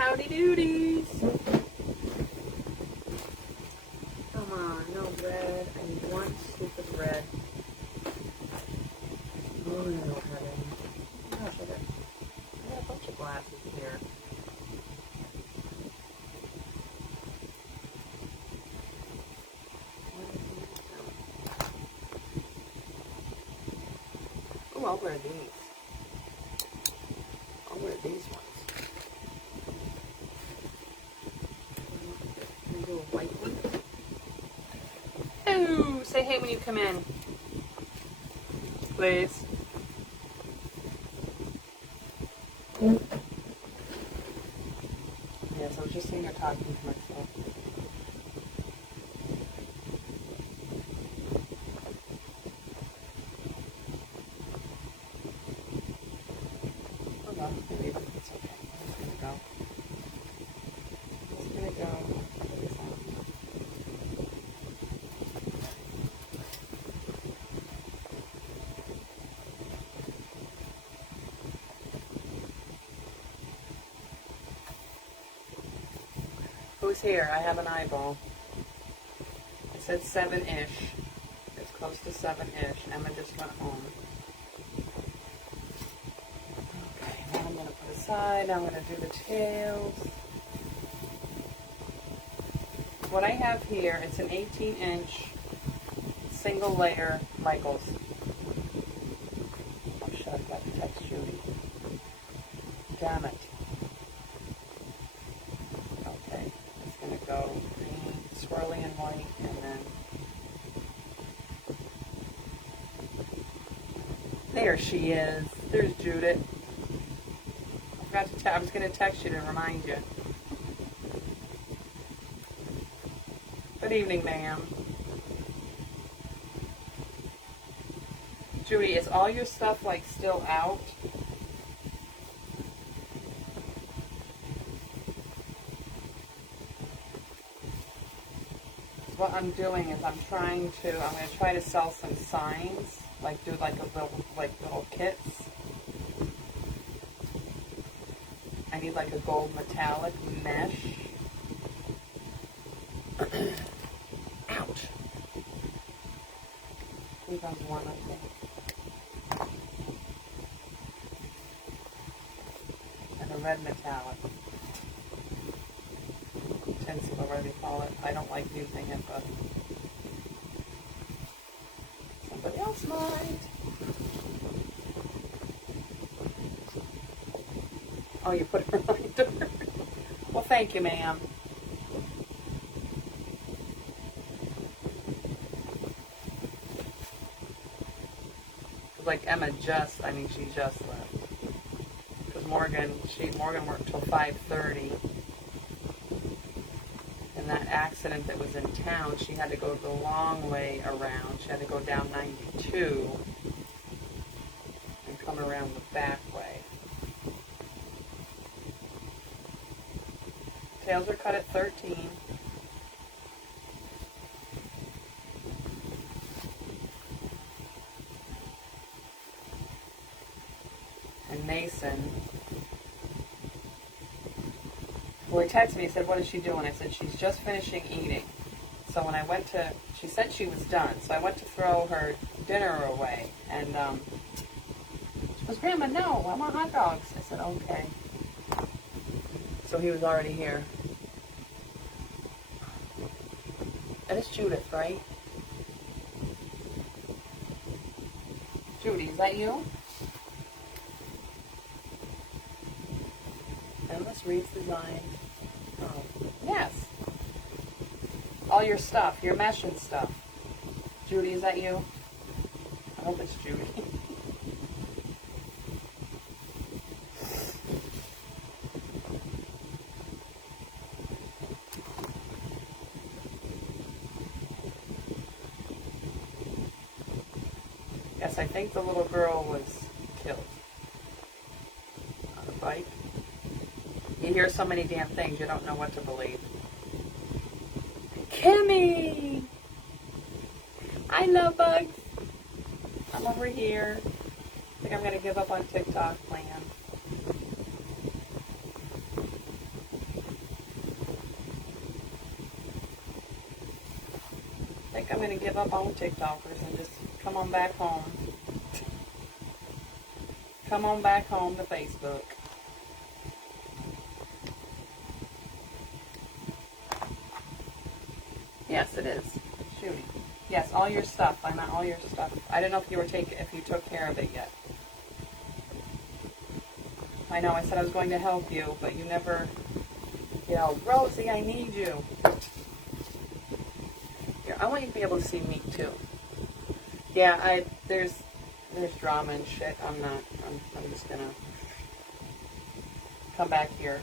Howdy doodies. Come on, no bread. I need one scoop of bread. Oh no, honey. Gosh, I got a bunch of glasses here. Oh, I'll wear these. I'll wear these ones. Can I do a white one? Oh, say hey when you come in. Please. Yes, I was just sitting here talking to myself. Hold on, maybe it's okay. It's gonna go. It's gonna go. Who's here? I have an eyeball. It said 7-ish. It's close to 7-ish. Emma just went home. Okay, now I'm going to put aside. Now I'm going to do the tails. What I have here, it's an 18-inch single layer Michaels. Oh, shit, I've got to text Judy. Damn it. Okay, it's going to go green, swirly and white, and then there she is. There's Judith. I forgot to I was going to text you to remind you. Good evening, ma'am. Judy, is all your stuff like still out? What I'm doing is I'm going to try to sell some signs, like do like little kits. I need like a gold metallic mesh. Ouch. Here comes one, I think. And a red metallic. Tinsel, whatever they call it. I don't like using it, but somebody else might. Oh, you put it right there. Well, thank you, ma'am. Like Emma she just left. Because Morgan worked till 5:30. And that accident that was in town, she had to go the long way around. She had to go down 92 and come around the back way. Tails are cut at 13. And Mason, well, he texted me, he said, what is she doing? I said, she's just finishing eating. So when I went to, she said she was done. So I went to throw her dinner away. And she goes, Grandma, no, I want hot dogs. I said, okay. So he was already here. That is Judith, right? Judy, is that you? Endless Reads Design. Oh, yes. All your stuff, your mesh and stuff. Judy, is that you? I hope it's Judy. Yes, I think the little girl was killed on a bike. You hear so many damn things, you don't know what to believe. Kimmy! I love bugs. I'm over here. I think I'm going to give up on TikTok plan. think I'm going to give up on TikTokers and just come on back home. Come on back home to Facebook. Yes, it is. Shooting. Yes, all your stuff. I meant all your stuff. I don't know if you took care of it yet. I know I said I was going to help you, but you never, Rosie, I need you. Here, I want you to be able to see me too. Yeah, there's drama and shit. I'm just gonna come back here.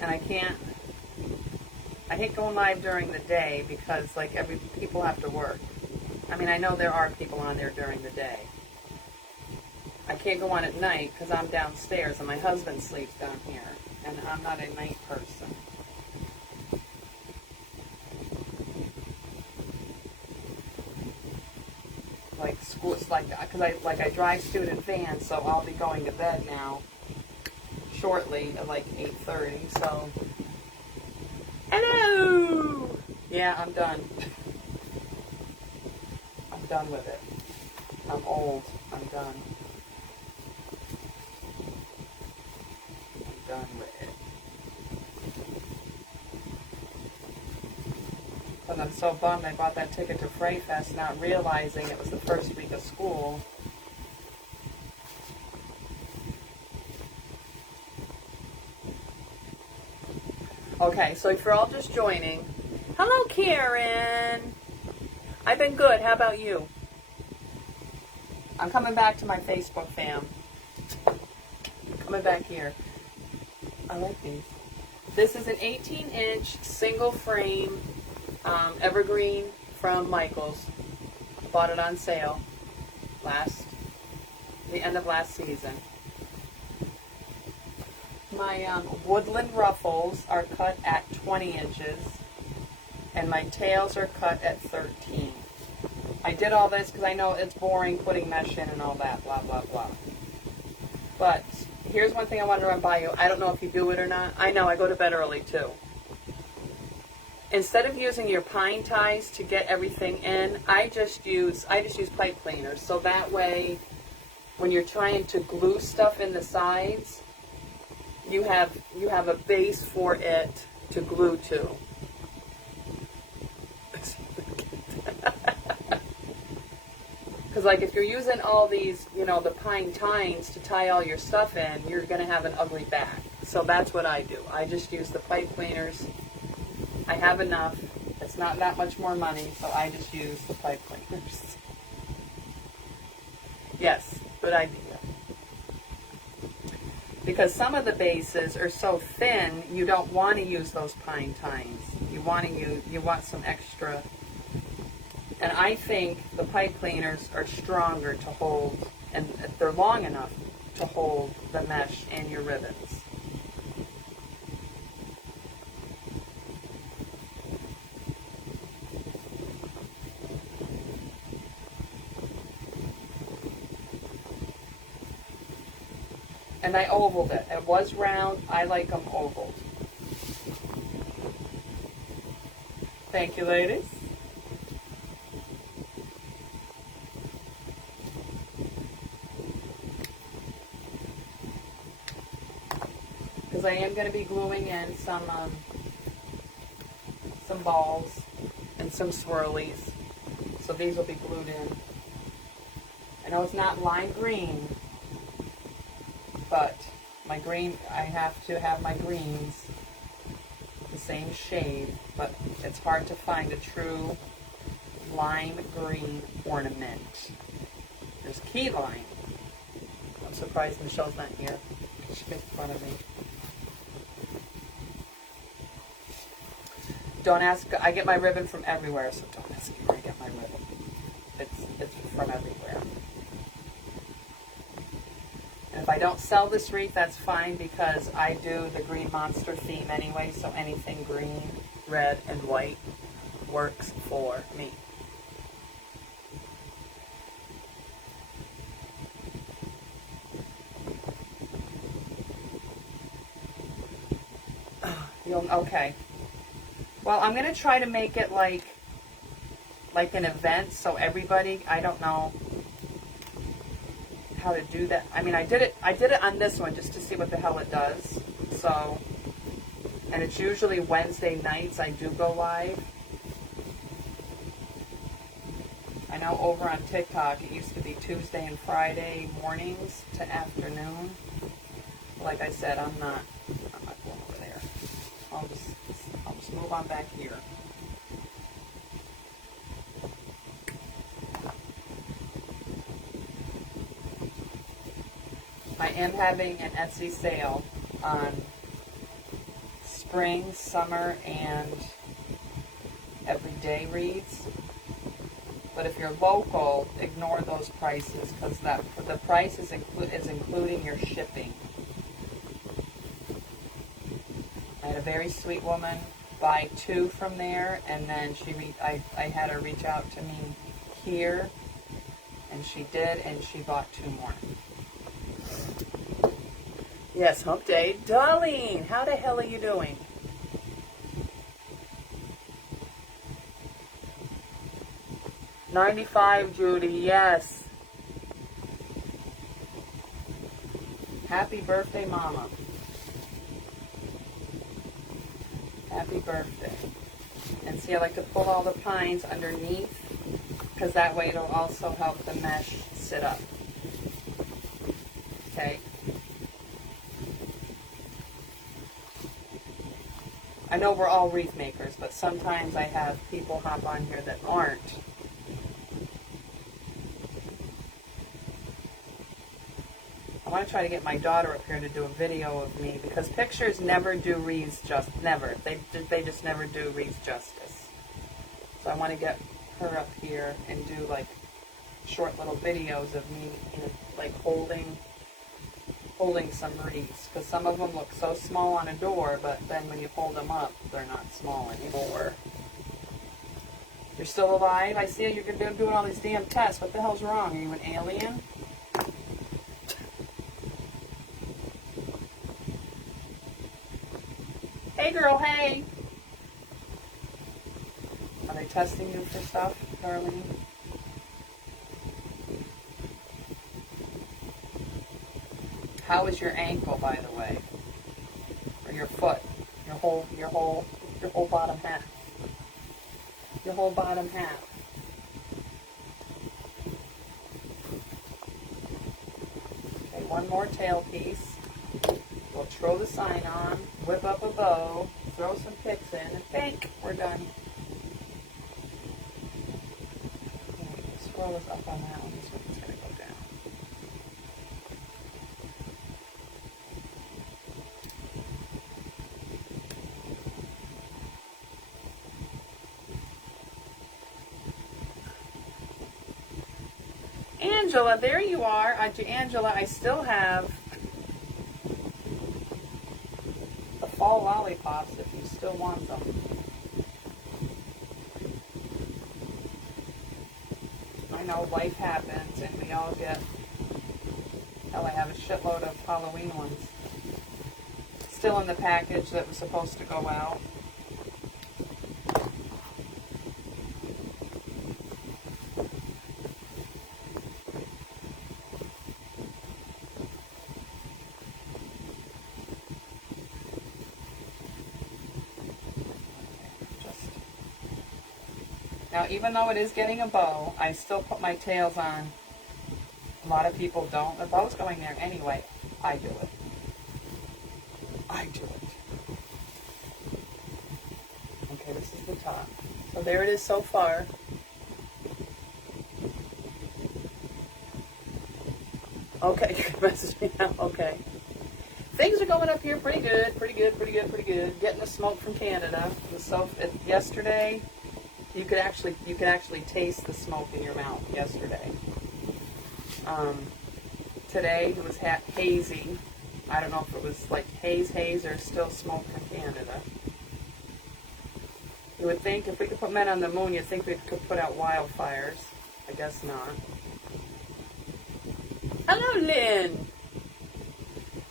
And I hate going live during the day because people have to work. I mean, I know there are people on there during the day. I can't go on at night because I'm downstairs and my husband sleeps down here, and I'm not a night person. Like school, it's because I drive student vans, so I'll be going to bed now shortly at like 8:30. So, hello. Yeah, I'm done. I'm done with it. I'm old. I'm done. I'm done with it. But I'm so bummed I bought that ticket to Freight Fest not realizing it was the first week of school. Okay, so if you're all just joining, hello Karen. I've been good. How about you? I'm coming back to my Facebook fam. Coming back here. I like these. This is an 18-inch single frame evergreen from Michaels. I bought it on sale the end of last season. My woodland ruffles are cut at 20 inches, and my tails are cut at 13. I did all this because I know it's boring putting mesh in and all that, blah, blah, blah. But here's one thing I wanted to run by you. I don't know if you do it or not. I know, I go to bed early too. Instead of using your pine ties to get everything in, I just use pipe cleaners. So that way, when you're trying to glue stuff in the sides, you have a base for it to glue to. Because if you're using all these, the pine tines to tie all your stuff in, you're going to have an ugly back. So that's what I do. I just use the pipe cleaners. I have enough. It's not that much more money, so I just use the pipe cleaners. Yes, good idea. Because some of the bases are so thin, you don't want to use those pine tines. You want some extra. And I think the pipe cleaners are stronger to hold, and they're long enough to hold the mesh and your ribbons. And I ovaled it. It was round. I like them ovaled. Thank you, ladies. Because I am going to be gluing in some balls and some swirlies. So these will be glued in. I know it's not lime green, but my green, I have to have my greens the same shade, but it's hard to find a true lime green ornament. There's key lime. I'm surprised Michelle's not here. She makes fun of me. Don't ask, I get my ribbon from everywhere, so don't ask me where I get my ribbon. It's from everywhere. And if I don't sell this wreath, that's fine, because I do the green monster theme anyway, so anything green, red, and white works for me. Okay. Well, I'm gonna try to make it like an event, so everybody. I don't know how to do that. I mean, I did it on this one just to see what the hell it does. So, and it's usually Wednesday nights I do go live. I know over on TikTok it used to be Tuesday and Friday mornings to afternoon. Like I said, I'm not going over there. I'll just move on back here. I am having an Etsy sale on spring, summer, and everyday reads. But if you're local, ignore those prices because the price is including your shipping. I had a very sweet woman buy 2 from there, and then I had her reach out to me here, and she did, and she bought 2 more. Yes, hump day. Darlene, how the hell are you doing? $95, Judy, yes. Happy birthday, Mama. Happy birthday. And see, I like to pull all the pines underneath because that way it'll also help the mesh sit up. Okay. I know we're all wreath makers, but sometimes I have people hop on here that aren't. I want to try to get my daughter up here to do a video of me because pictures never do wreaths never. They just never do wreaths justice. So I want to get her up here and do like short little videos of me, like holding some wreaths, because some of them look so small on a door, but then when you hold them up, they're not small anymore. You're still alive? I see you're doing all these damn tests. What the hell's wrong? Are you an alien? Hey girl, hey! Are they testing you for stuff, Darlene? How is your ankle, by the way? Or your foot? Your whole bottom half. Your whole bottom half. Okay, one more tail piece. We'll throw the sign on, whip up a bow, throw some picks in, and bang, we're done. Okay, scroll this up on that one. This one's going to go down. Angela, there you are. Angela, I still have the fall lollipops if you still want them. I know life happens and we all get, hell, I have a shitload of Halloween ones still in the package that was supposed to go out. Now, even though it is getting a bow, I still put my tails on. A lot of people don't. The bow's going there anyway. I do it. I do it. Okay, this is the top. So there it is so far. Okay, you can message me now. Okay. Things are going up here pretty good, pretty good, pretty good, pretty good. Getting the smoke from Canada. Yesterday, you could actually taste the smoke in your mouth yesterday. Today it was hazy. I don't know if it was like haze or still smoke from Canada. You would think if we could put men on the moon, you'd think we could put out wildfires. I guess not. Hello, Lynn.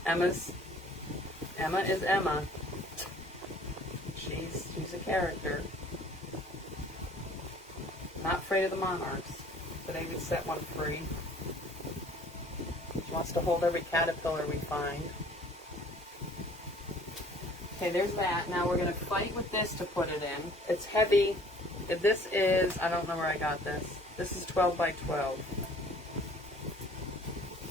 Emma is Emma. character. Not afraid of the monarchs. Today we set one free. She wants to hold every caterpillar we find. Okay, there's that. Now we're going to fight with this to put it in. It's heavy. This is, I don't know where I got this. This is 12 by 12.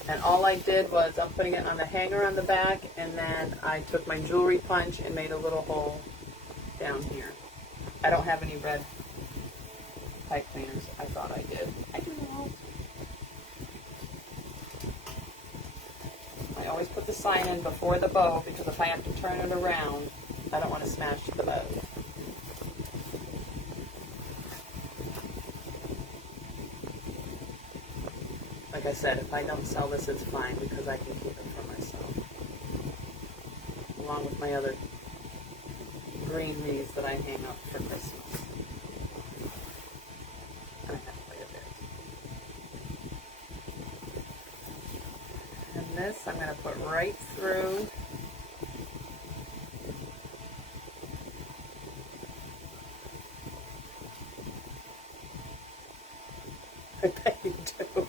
And all I did was I'm putting it on the hanger on the back, and then I took my jewelry punch and made a little hole down here. I don't have any red pipe cleaners. I thought I did. I don't know. I always put the sign in before the bow because if I have to turn it around, I don't want to smash the bow. Like I said, if I don't sell this, it's fine because I can keep it for myself. Along with my other green wreaths that I hang up for Christmas. And I have quite a bit. And this I'm going to put right through. I bet you do.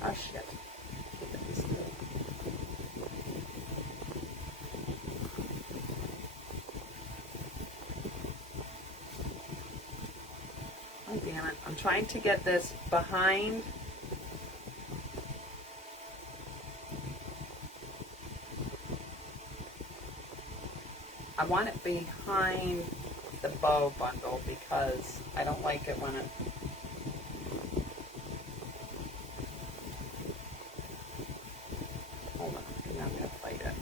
Oh shit. Oh damn it. I'm trying to get this behind. I want it behind the bow bundle because I don't like it when it hold on, now I'm gonna fight it.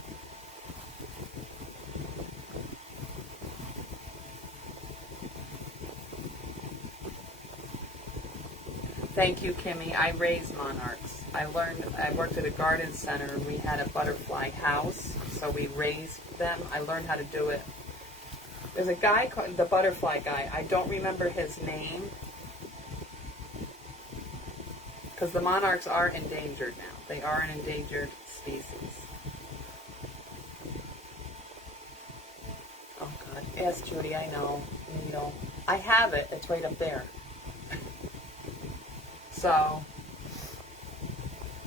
Thank you, Kimmy. I raised monarchs. I worked at a garden center and we had a butterfly house, so we raised them. I learned how to do it. There's a guy called the butterfly guy. I don't remember his name because the monarchs are endangered now. They are an endangered species. Oh God, yes, Judy, I know. You know, I have it. It's right up there. So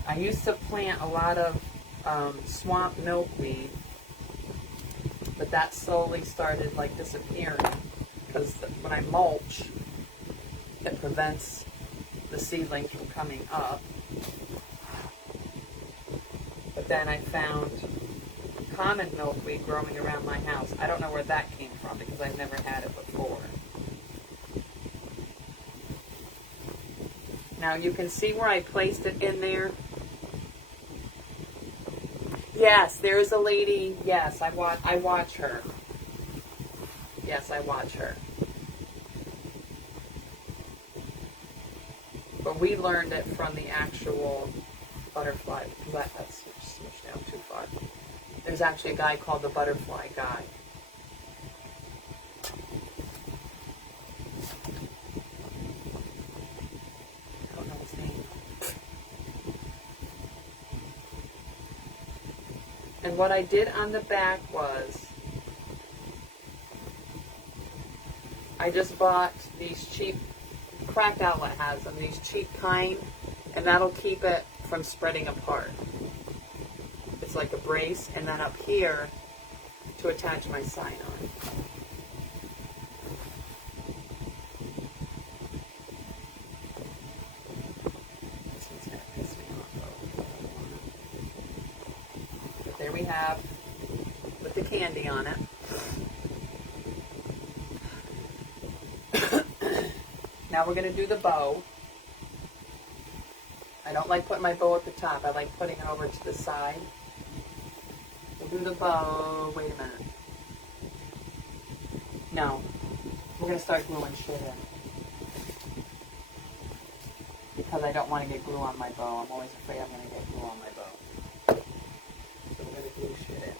I used to plant a lot of swamp milkweed. But that slowly started like disappearing because when I mulch, it prevents the seedlings from coming up. But then I found common milkweed growing around my house. I don't know where that came from because I've never had it before. Now you can see where I placed it in there. Yes, there's a lady. Yes, I watch her. Yes, I watch her. But we learned it from the actual butterfly. That's smushed down too far. There's actually a guy called the butterfly guy. I don't know his name. And what I did on the back was I just bought these cheap, Craft Outlet has them, these cheap kind, and that'll keep it from spreading apart. It's like a brace, and then up here to attach my sign on. This one's gonna piss me off though. But there we have, with the candy on it. Now we're going to do the bow. I don't like putting my bow at the top. I like putting it over to the side. We'll do the bow. Wait a minute. No. We're going to start gluing shit in. Because I don't want to get glue on my bow. I'm always afraid I'm going to get glue on my bow. So we're going to glue shit in.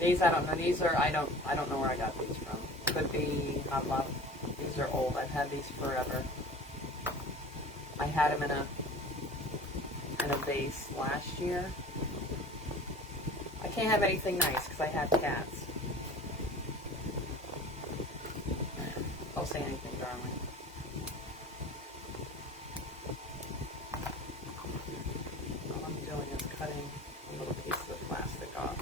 These I don't know. These are I don't know where I got these from. Could be Hot Love. These are old. I've had these forever. I had them in a vase last year. I can't have anything nice because I have cats. Don't say anything, darling. All I'm doing is cutting a little piece of the plastic off.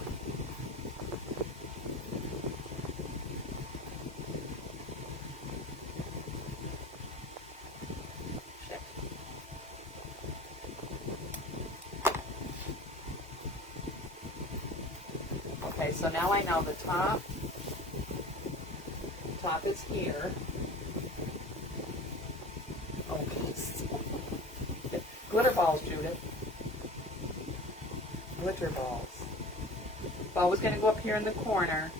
Shit. Okay, so now I know the top is here. Oh, geez. Glitter balls, Judith. Glitter balls. Ball was going to go up here in the corner.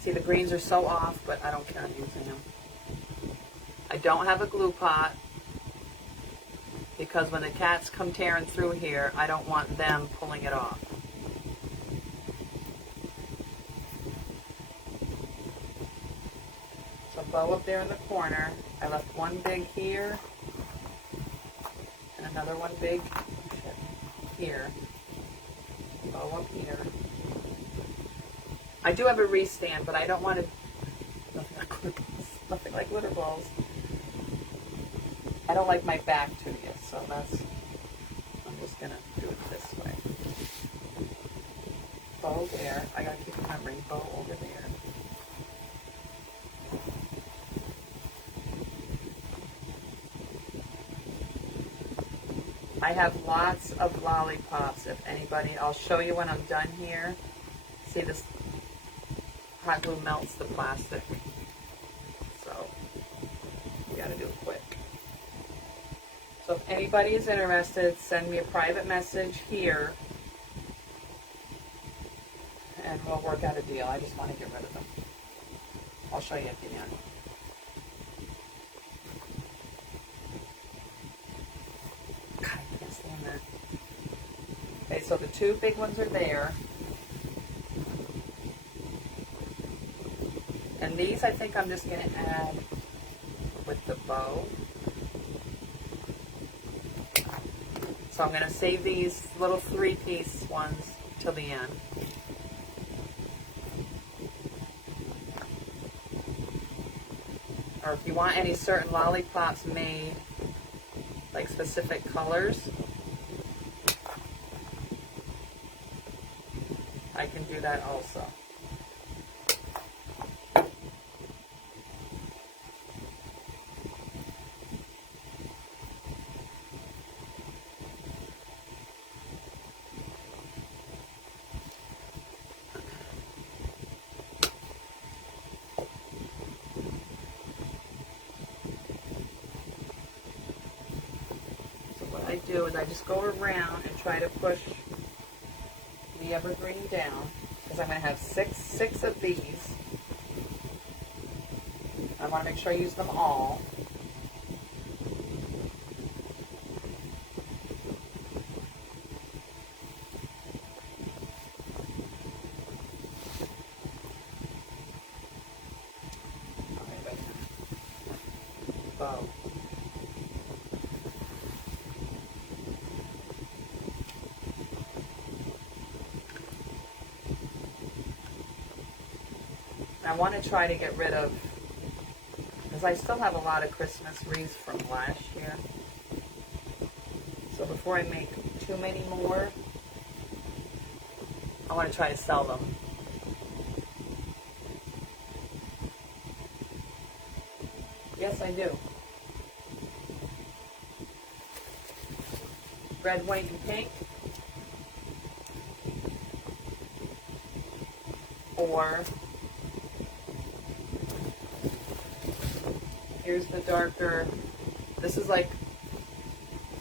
See, the greens are so off, but I don't care. I'm using them. I don't have a glue pot because when the cats come tearing through here, I don't want them pulling it off. Bow up there in the corner. I left one big here and another one big here. Bow up here. I do have a restand, but I don't want to. Nothing like glitter balls. Nothing like glitter balls. I don't like my back to you, so that's. I'm just gonna do it this way. Bow there. I gotta keep remembering bow over there. I have lots of lollipops, if anybody, I'll show you when I'm done here. See, this hot glue melts the plastic. So, you gotta do it quick. So if anybody is interested, send me a private message here, and we'll work out a deal. I just want to get rid of them. I'll show you at the end. Okay, so the two big ones are there. And these I think I'm just going to add with the bow. So I'm going to save these little 3-piece ones till the end. Or if you want any certain lollipops made, like specific colors, I can do that also. So what I do is I just go around and try to push the evergreen down, because I'm going to have six of these. I want to make sure I use them all. Bow. I want to try to get rid of, because I still have a lot of Christmas wreaths from last year. So before I make too many more, I want to try to sell them. Yes, I do. Red, white, and pink. Or here's the darker, this is like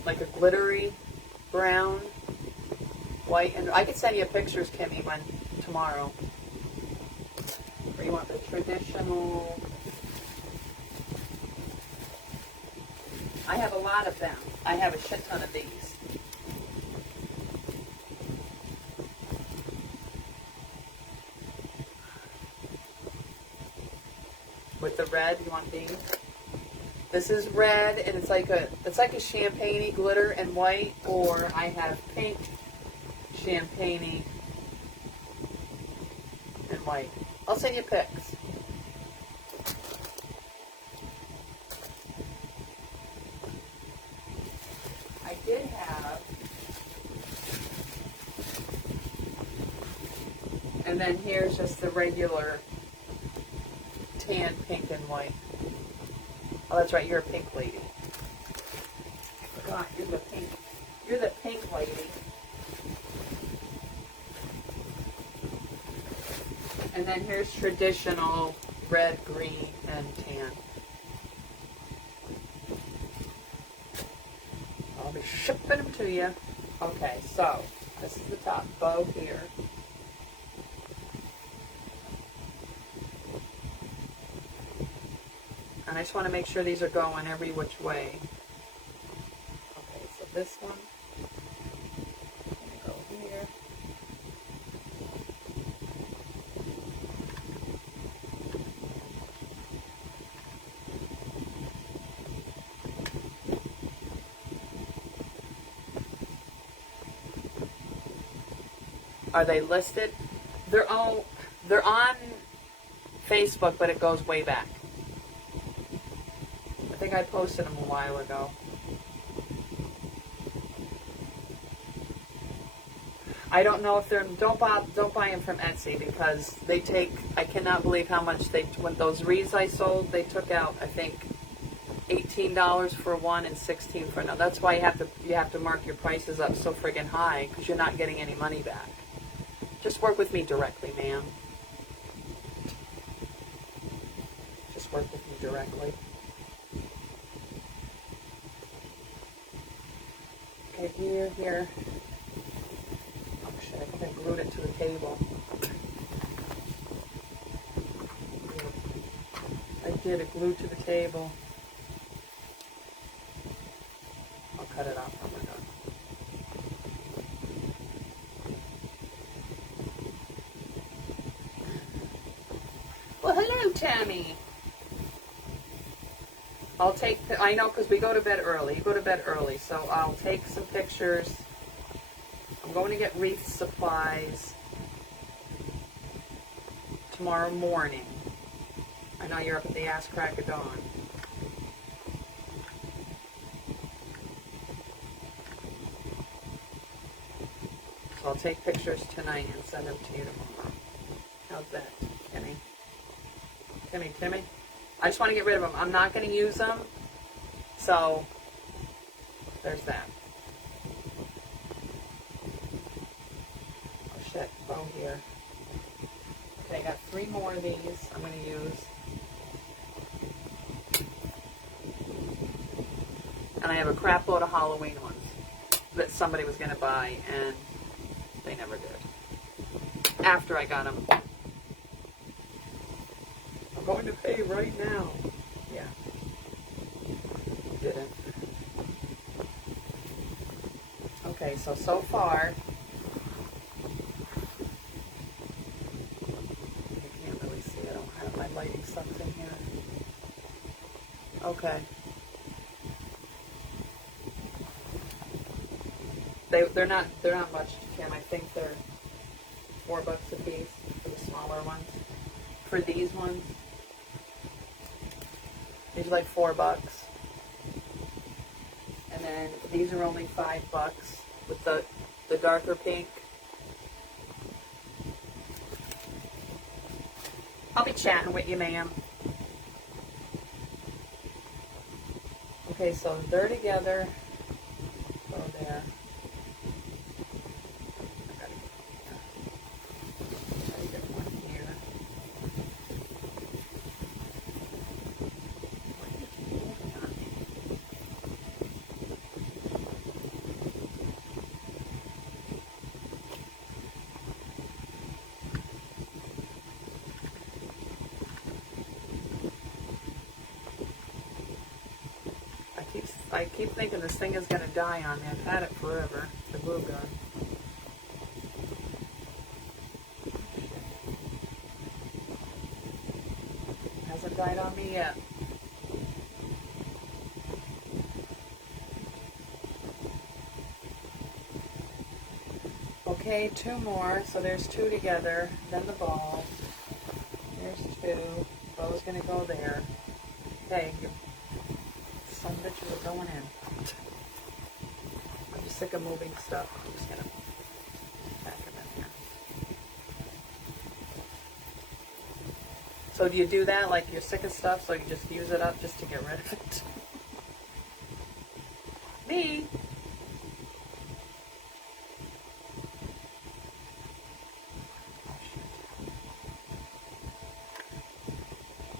a glittery brown, white, and I could send you pictures, Kimmy, when tomorrow. Or you want the traditional. I have a lot of them. I have a shit ton of these. with the red. You want these? This is red, and it's like a champagne-y glitter and white, or I have pink champagne-y and white. I'll send you pics. I did have, and then here's just the regular tan, pink, and white. Oh, that's right, you're a pink lady. I forgot, you're the pink. You're the pink lady. And then here's traditional red, green, and tan. I'll be shipping them to you. Okay, so this is the top bow here. And I just want to make sure these are going every which way. Okay, so this one, I'm going to go here. Are they listed? They're on Facebook, but it goes way back. I think I posted them a while ago. I don't know if they're, don't buy them from Etsy, because they take, I cannot believe how much when those wreaths I sold, they took out, I think, $18 for one and $16 for another. That's why you have to mark your prices up so friggin' high, because you're not getting any money back. Just work with me directly, ma'am. Just work with me directly. Okay, here. Oh shit, I think I glued it to the table. I did, it glued to the table. I'll cut it off when we're done. Well, hello, Tammy. I'll take, I know, because we go to bed early. You go to bed early, so I'll take some pictures. I'm going to get wreath supplies tomorrow morning. I know you're up at the ass crack of dawn. So I'll take pictures tonight and send them to you tomorrow. How's that, Timmy? Timmy? I just want to get rid of them. I'm not going to use them. So, there's that. Oh shit, bow here. Okay, I got 3 more of these I'm going to use. And I have a crap load of Halloween ones that somebody was going to buy, and they never did. After I got them. I'm going to pay right now. Yeah. Didn't. Okay, so far, you can't really see. I don't have my lighting sucks in here. Okay. They're not much, Kim. I think they're $4 a piece for the smaller ones. For these ones, these are like $4. And then these are only $5 with the darker pink. I'll be chatting with you, ma'am. Okay, so they're together. Go there. I keep thinking this thing is going to die on me. I've had it forever, the glue gun. Hasn't dried on me yet. Okay, 2 more. So there's 2 together. Then the ball. There's 2. Bow's gonna go there. Okay, you son of a bitch, are going in. I'm just sick of moving stuff. I'm just gonna pack them in here. So do you do that? Like you're sick of stuff, so you just use it up just to get rid of it? Me?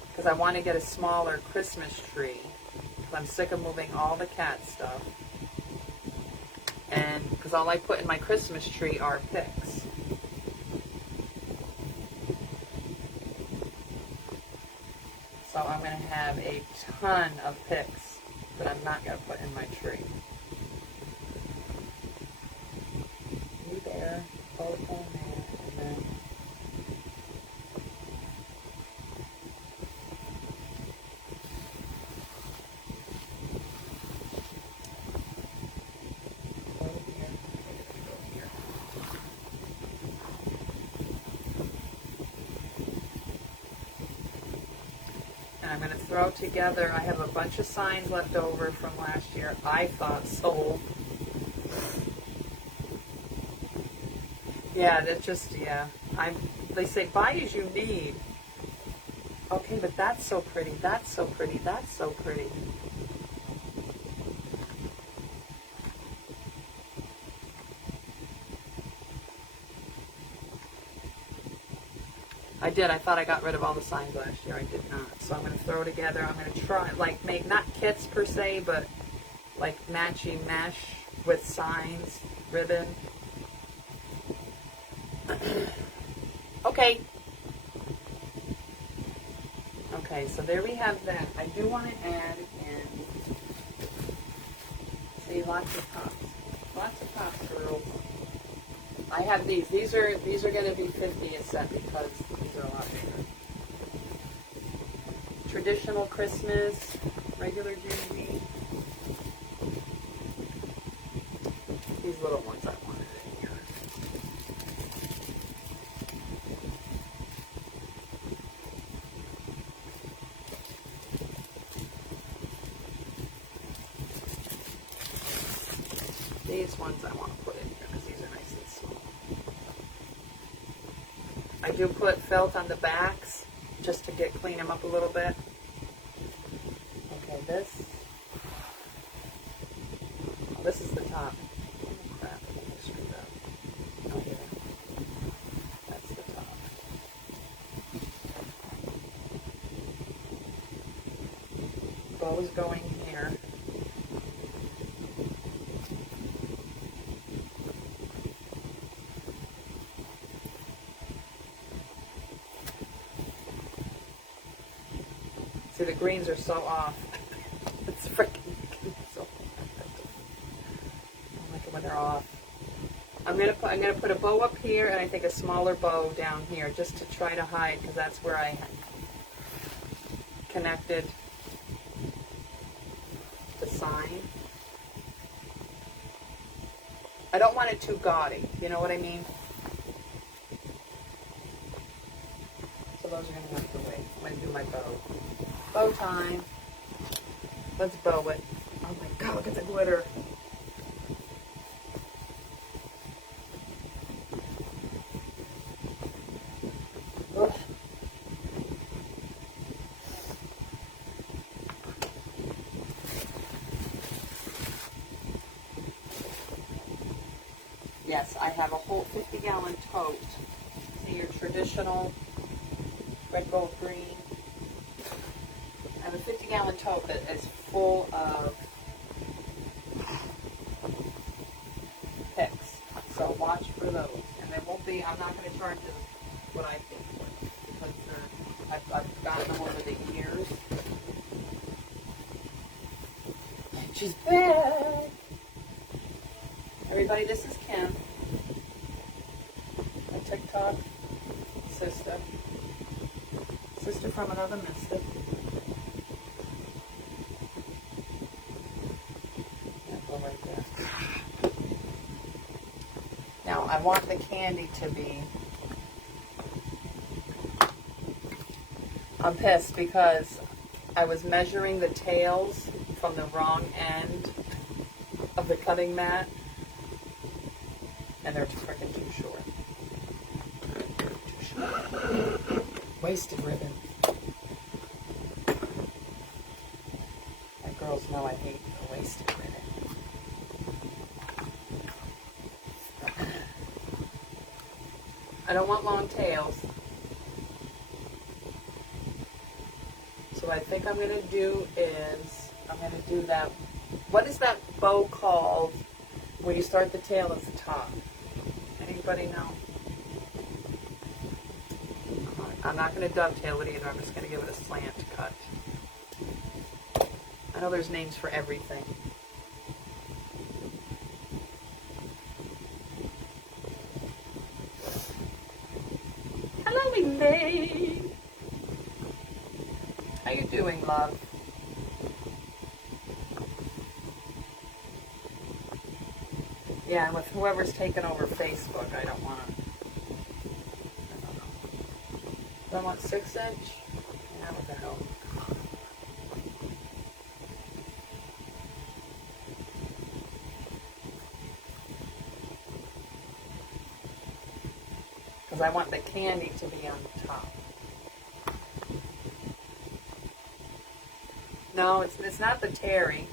Because I want to get a smaller Christmas tree. Because I'm sick of moving all the cat stuff. And because all I put in my Christmas tree are picks. So I'm going to have a ton of picks that I'm not going to put in my tree. You there, both on there, and then I'm going to throw together, I have a bunch of signs left over from last year, I thought sold. Yeah, that's just, yeah. They say buy as you need. Okay, but that's so pretty, that's so pretty, that's so pretty. I did. I thought I got rid of all the signs last year. I did not. So I'm going to throw together. I'm going to try, like, make not kits per se, but like matchy mesh with signs, ribbon. Okay. Okay, so there we have that. I do want to add in, see, lots of pops. Lots of pops, girls. I have these. These are going to be 50 a set because these are a lot bigger. Traditional Christmas, regular Judy. These little ones I wanted in here. These ones I want to put in here because these are nice and small. I do put felt on the backs just to clean them up a little bit. Okay, this is the top. Oh, crap, I screwed up. Oh, yeah. That's the top. Bow's going here. See, the greens are so off. It's freaking so. I like it when they're off. I'm gonna put a bow up here, and I think a smaller bow down here, just to try to hide, because that's where I connected the sign. I don't want it too gaudy. You know what I mean? So those are gonna have to wait. I'm gonna do my bow. Bow time. Let's bow it. Oh my God, look at the glitter. Ugh. Yes, I have a whole 50-gallon tote. See, your traditional red, gold, green. I have a 50-gallon tote that is full of picks. So watch for those. And they won't be, I'm not going to charge them what I think for them, because I've gotten them over the years. She's back! Everybody, this is Kim, a TikTok sister. Sister from another mister. Now I want the candy to be, I'm pissed because I was measuring the tails from the wrong end of the cutting mat, and they're freaking too short. Wasted ribbon. My girls know I hate the wasted ribbon. I don't want long tails. So what I think I'm going to do is, I'm going to do that. What is that bow called when you start the tail at the top? Anybody know? I'm not going to dovetail it either. I'm just going to give it a slant cut. I know there's names for everything. Hello, Elaine. How you doing, love? Yeah, and with whoever's taken over Facebook, I don't want to. I don't know. Do I want 6 inch? Yeah, what the hell? Because I want the candy to be on top. No, it's not the Terry.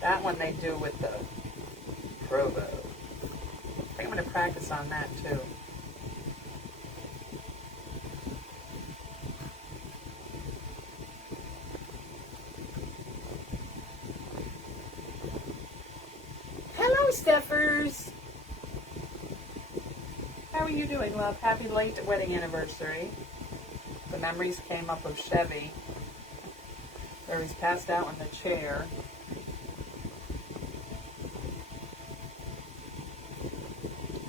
That one they do with the Provo. I think I'm going to practice on that too. Hello, Steffers. How are you doing, love? Happy late wedding anniversary. The memories came up of Chevy, where he's passed out in the chair.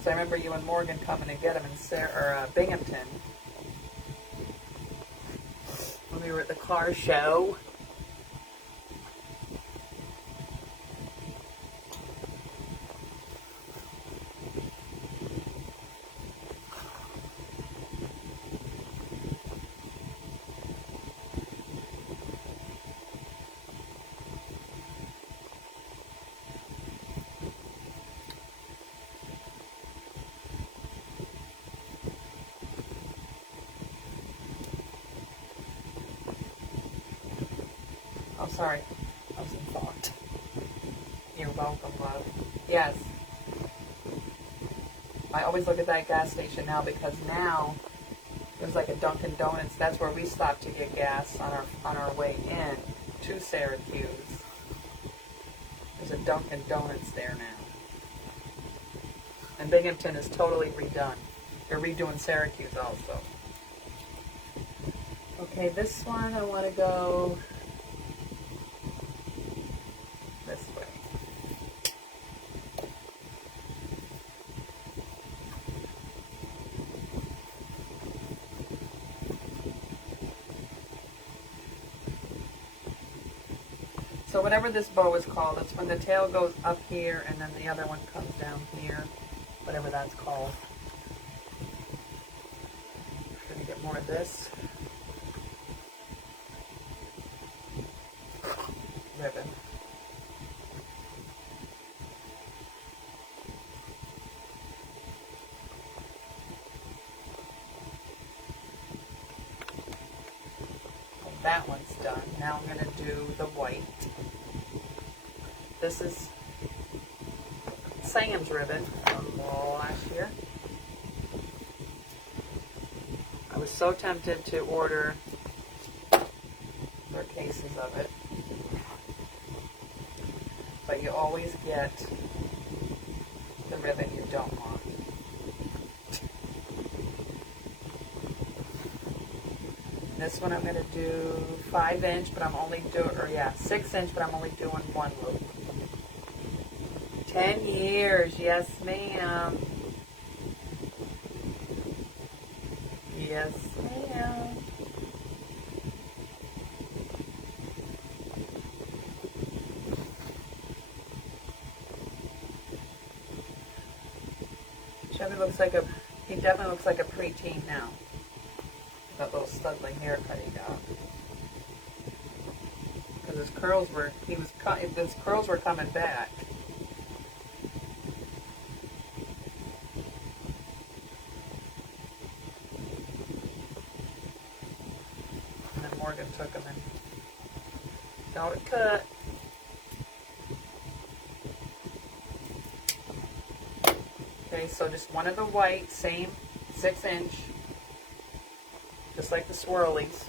So I remember you and Morgan coming to get him in Binghamton when we were at the car show. Oh, sorry. I was in thought. You're welcome, love. Yes. I always look at that gas station now because now there's like a Dunkin' Donuts. That's where we stopped to get gas on our way in to Syracuse. There's a Dunkin' Donuts there now. And Binghamton is totally redone. They're redoing Syracuse also. Okay, this one I want to go this way. So whatever this bow is called, it's when the tail goes up here and then the other one comes down here, whatever that's called. I'm going to get more of this ribbon. That one's done. Now I'm going to do the white. This is Sam's ribbon from last year. I was so tempted to order 4 cases of it, but you always get the ribbon you don't want. This one I'm going to do 5 inch, but I'm only doing, 6 inch, but I'm only doing 1 loop. 10 years, yes ma'am. Yes ma'am. he definitely looks like a preteen now. That little studly haircut he got. Because his curls were coming back. And then Morgan took him and got it cut. Okay, so just one of the white, same 6-inch, just like the swirlies.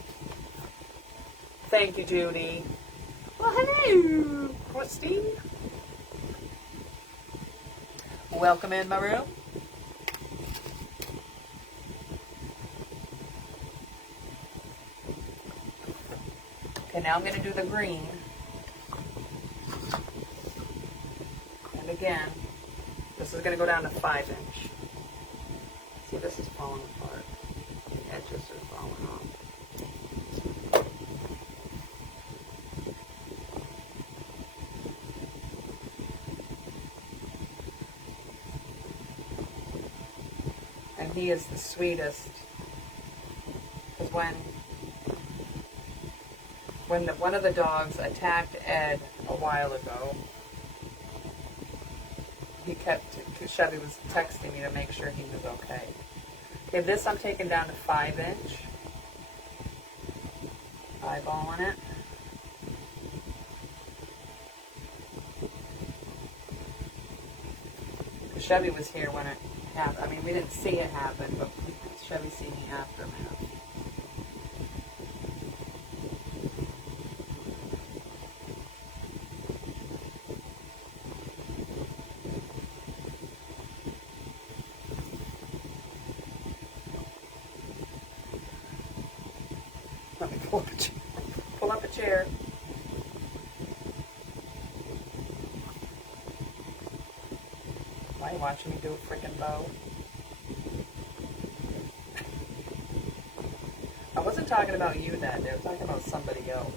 Thank you, Judy. Well, hello, Christine. Welcome in my room. Okay, now I'm going to do the green. And again, this is going to go down to 5-inch. See, this is falling apart. The edges are falling off. And he is the sweetest. Because when one of the dogs attacked Ed a while ago, Chevy was texting me to make sure he was okay. Okay, this I'm taking down to 5-inch. Eyeballing it. Chevy was here when it happened. I mean, we didn't see it happen, but Chevy seen the aftermath. Let me pull up a chair. Why are you watching me do a freaking bow? I wasn't talking about you that day. I was talking about somebody else.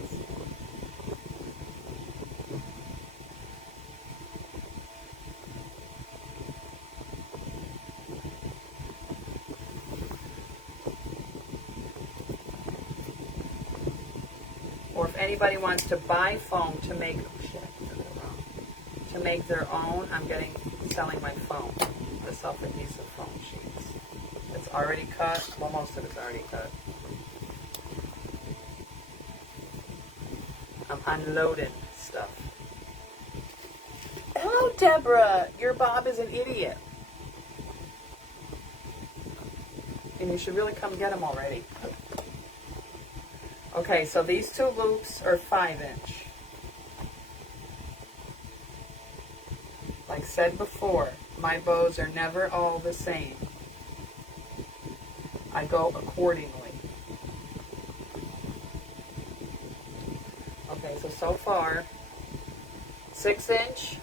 Or if anybody wants to buy foam to make their own, I'm selling my foam, the self-adhesive foam sheets. It's already cut. Well, most of it's already cut. I'm unloading stuff. Hello, Deborah. Your Bob is an idiot. And you should really come get him already. Okay, so these two loops are 5-inch. Like said before, my bows are never all the same. I go accordingly. Okay, so far, 6-inch,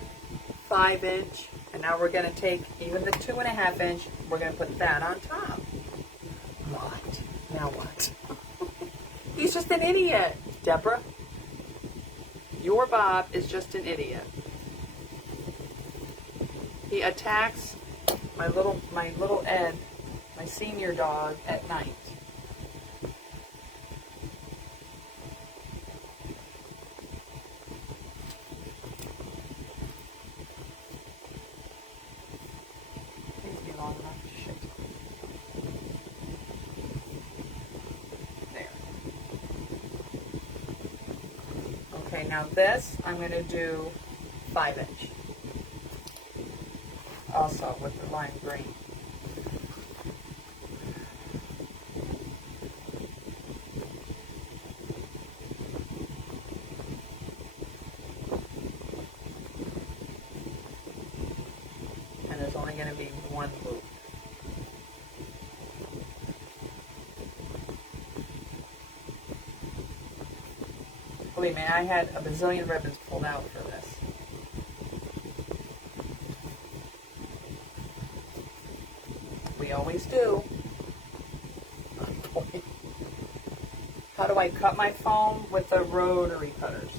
5-inch, and now we're going to take even the 2.5-inch, we're going to put that on top. What? Now what? He's just an idiot, Deborah. Your Bob is just an idiot. He attacks my little Ed, my senior dog, at night. Needs to be long enough. Shit. There. Okay, now this I'm going to do 5-inch. Also with the lime green. And there's only going to be one loop. Believe me, I had a bazillion ribbons pulled out for this. We always do. How do I cut my foam? With the rotary cutters.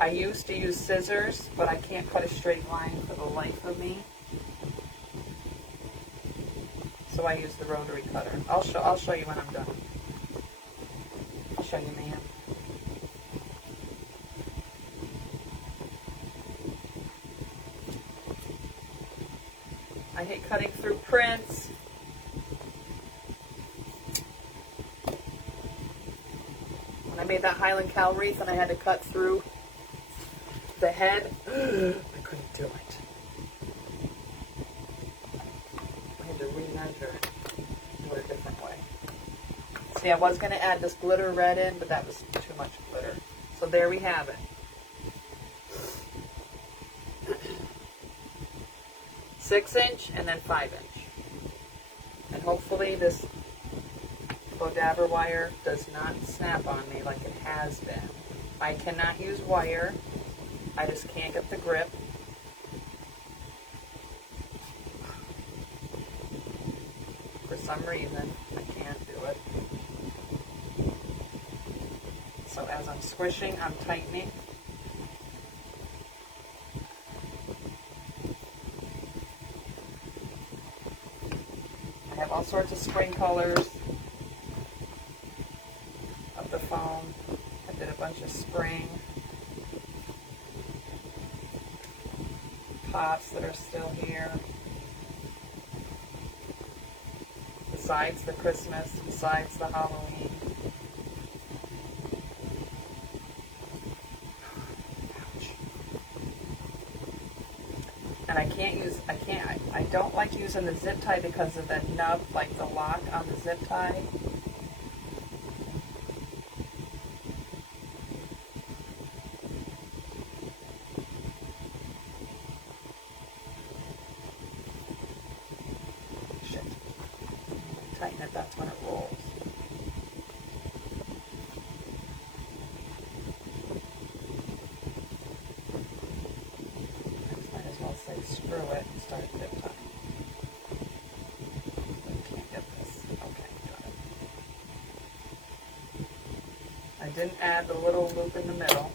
I used to use scissors, but I can't cut a straight line for the life of me. So I use the rotary cutter. I'll show you when I'm done. I'll show you, ma'am. I hate cutting through prints. When I made that Highland cow wreath and I had to cut through the head, I couldn't do it. I had to re-measure it, do it a different way. See, I was going to add this glitter red in, but that was too much glitter. So there we have it. 6-inch and then 5-inch. And hopefully this Godiva wire does not snap on me like it has been. I cannot use wire. I just can't get the grip. For some reason, I can't do it. So as I'm squishing, I'm tightening. I have all sorts of spring colors of the foam. I did a bunch of spring pops that are still here. Besides the Christmas, besides the Halloween. Ouch. And I don't like using the zip tie because of the nub, like the lock on the zip tie. Shit. Tighten it, that's when it rolls. Might as well say screw it and start zip tying. Can't get this. Okay, got it. I didn't add the little loop in the middle.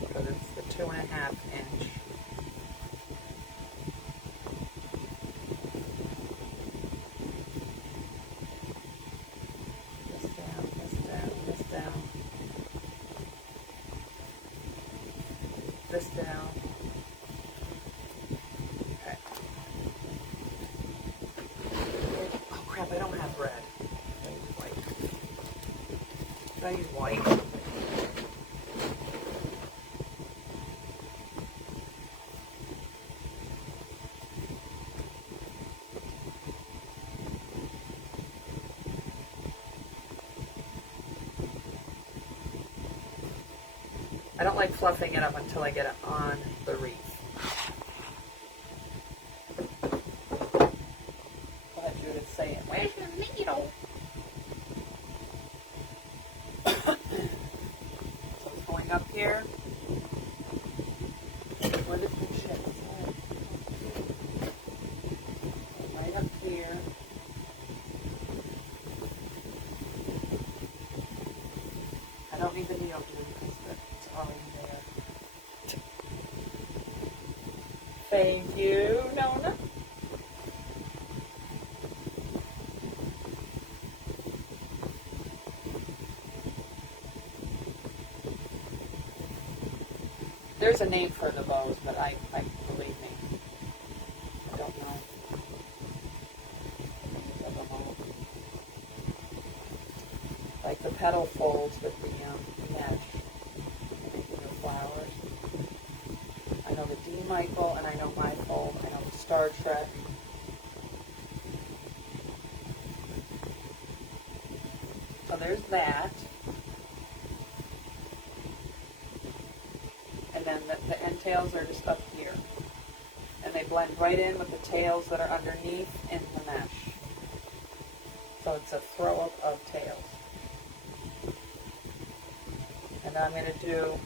Because it's the 2.5 inch. This down. Okay. Oh crap, I don't have red. I use white. Should I use white? I don't like fluffing it up until I get it on the wreath. Go ahead, Judith, say it. Where's your needle? So it's going up here. Where did the shit? Right up here. I don't need the needle, Judith, because it's already there. Thank you, Nona. There's a name for the bows, but I believe me, I don't know. I don't know. Like the petal folds with the mesh, making the flowers. I know the D. Michael, and I know my fold. I know Star Trek. So there's that. And then the end tails are just up here. And they blend right in with the tails that are underneath in the mesh. So it's a throw up of tails. And I'm going to do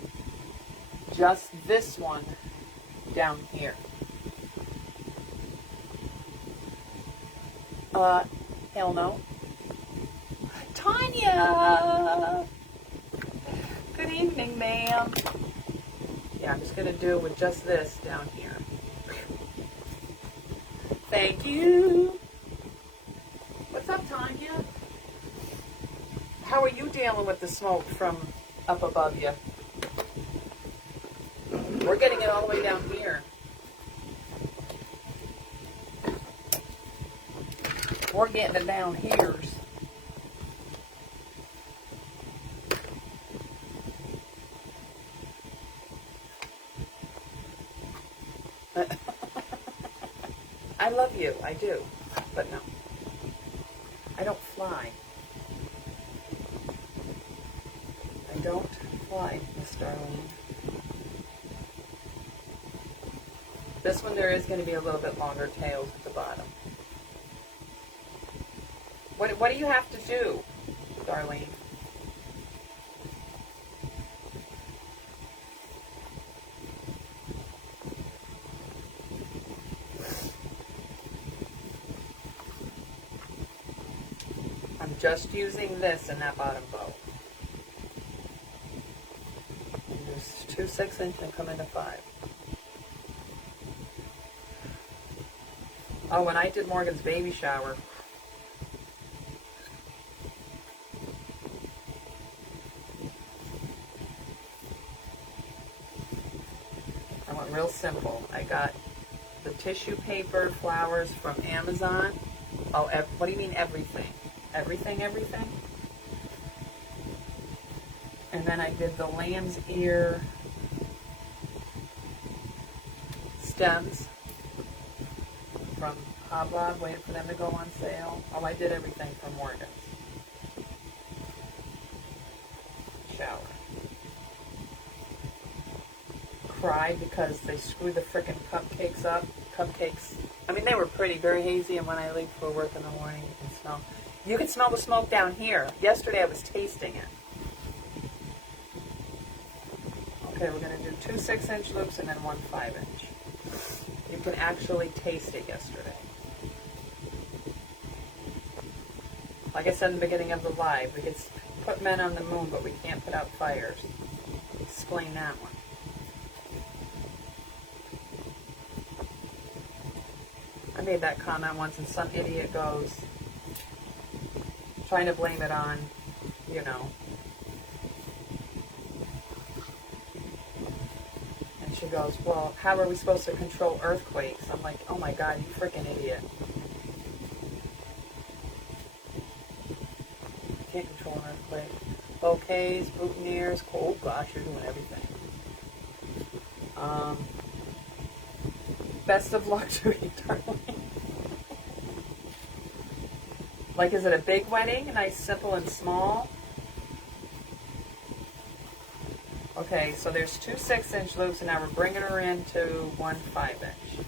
just this one down here. Hell no. Tanya! Good evening, ma'am. Yeah, I'm just going to do with just this down here. Thank you. What's up, Tanya? How are you dealing with the smoke from up above you? We're getting it all the way down here. We're getting it down here. I love you, I do, but no. I don't fly. I don't fly, Miss Darlene. This one there is going to be a little bit longer tails at the bottom. What do you have to do, Darlene? I'm just using this in that bottom bow. Use 2 6-inch and come into 5. Oh, when I did Morgan's baby shower, I went real simple. I got the tissue paper flowers from Amazon. Oh, what do you mean everything? Everything? And then I did the lamb's ear stems from Hoblob, waited for them to go on sale. Oh, I did everything from Morgan's shower. Cried because they screwed the frickin' cupcakes up. I mean, they were pretty, very hazy, and when I leave for work in the morning, you can smell. You can smell the smoke down here. Yesterday I was tasting it. Okay, we're going to do 2 6-inch loops and then 1 5-inch. You can actually taste it yesterday. Like I said in the beginning of the live, we could put men on the moon, but we can't put out fires. Explain that one. I made that comment once, and some idiot goes, trying to blame it on, you know. And she goes, well, how are we supposed to control earthquakes? I'm like, oh my God, you freaking idiot. Can't control an earthquake. Bouquets, boutonnieres, oh gosh, you're doing everything. Best of luck to you, darling. Like, is it a big wedding? Nice, simple, and small? Okay, so there's 2 6-inch loops, and now we're bringing her into 1 5-inch.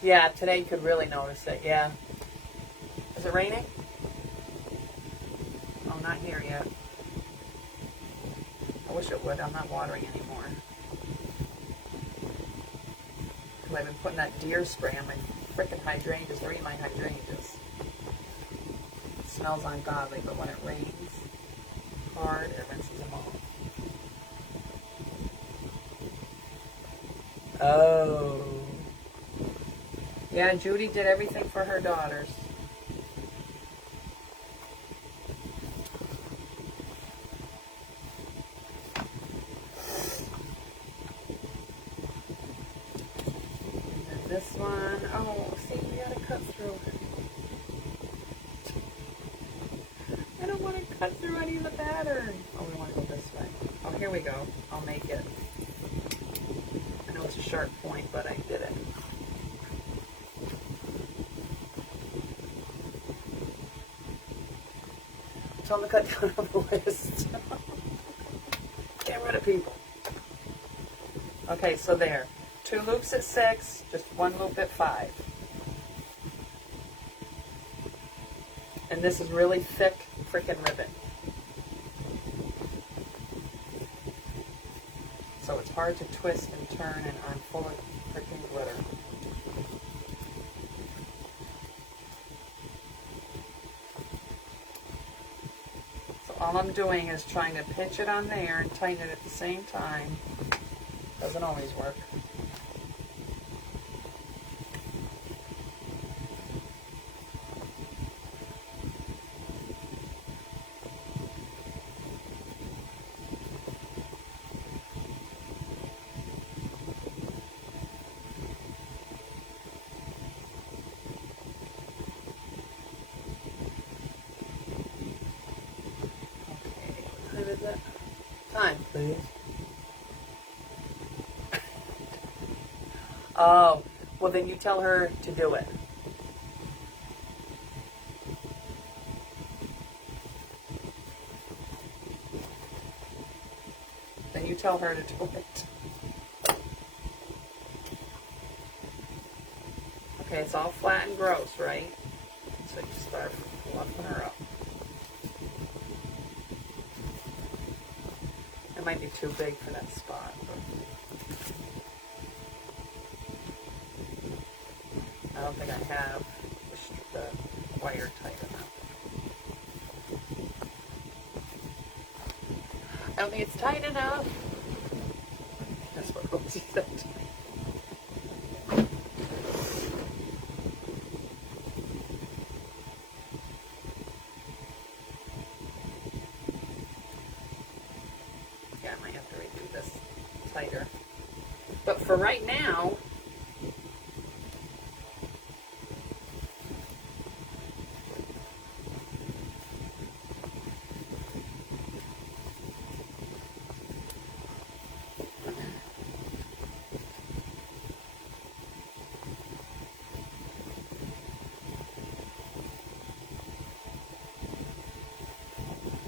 Yeah, today you could really notice it, yeah. Is it raining? Oh, not here yet. I wish it would. I'm not watering anymore. Because I've been putting that deer spray on my frickin' hydrangeas. 3 of my hydrangeas. It smells ungodly, but when it rains hard, it rinses them off. Oh. Yeah, Judy did everything for her daughters. And then this one, oh, see, we gotta cut through. I don't want to cut through any of the pattern. Oh, we want to go this way. Oh, here we go. I'll make it. know it's a sharp point, but I did it. Tell them to cut down on the list. Get rid of people. Okay, so there. 2 loops at 6, just 1 loop at 5. And this is really thick freaking ribbon. So it's hard to twist and turn, and I'm full of freaking glitter. So all I'm doing is trying to pinch it on there and tighten it at the same time. Doesn't always work. Time, please. Oh, well then you tell her to do it. Then you tell her to do it. Okay, it's all flat and gross, right? So you start fluffing her up. It might be too big for that spot. I don't think I have the wire tight enough. I don't think it's tight enough. That's what Rosie said. Yeah, I might have to redo this tighter. But for right now,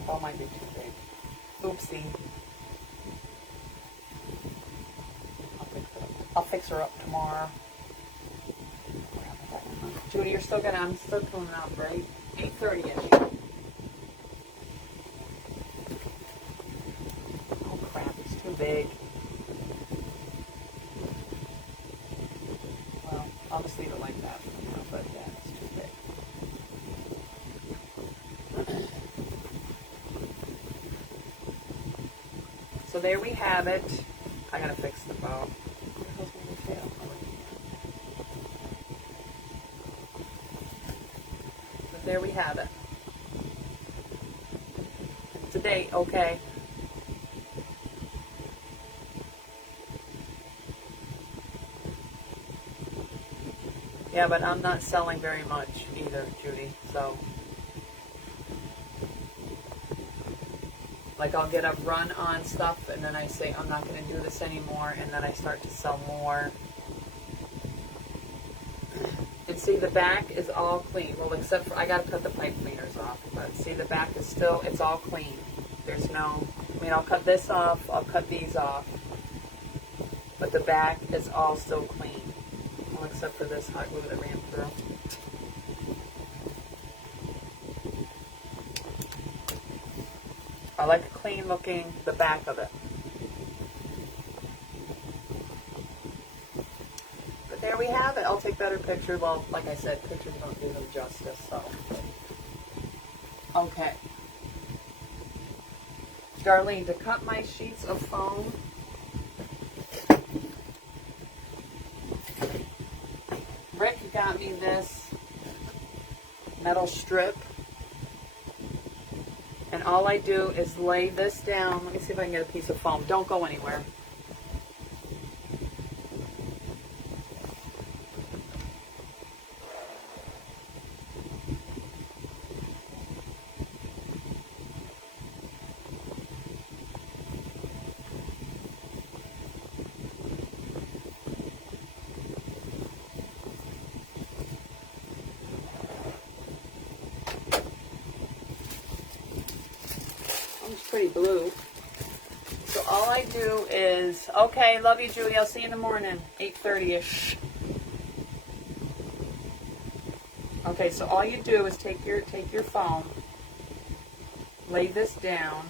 that might be too big. Oopsie. I'll fix her up tomorrow. Judy, you're still I'm still coming out, right? 8:30ish. Oh crap, it's too big. Well, I'll just leave it like that for now, but yeah, it's too big. So there we have it. I gotta fix the bow. But there we have it. It's a date, okay. Yeah, but I'm not selling very much either, Judy, so. Like I'll get a run on stuff and then I say I'm not going to do this anymore, and then I start to sell more. And see, the back is all clean. Well, except for I got to cut the pipe cleaners off. But see, the back is still, it's all clean. There's no, I mean, I'll cut this off, I'll cut these off. But the back is all still clean. Well, except for this hot glue that ran through. I like clean looking the back of it. But there we have it. I'll take better pictures. Well, like I said, pictures don't do them justice, so. Okay. Darlene, to cut my sheets of foam, Rick got me this metal strip. And all I do is lay this down. Let me see if I can get a piece of foam. Don't go anywhere. blue. So all I do is, okay, love you, Julie. I'll see you in the morning, 8:30ish. Okay, so all you do is take your foam, lay this down,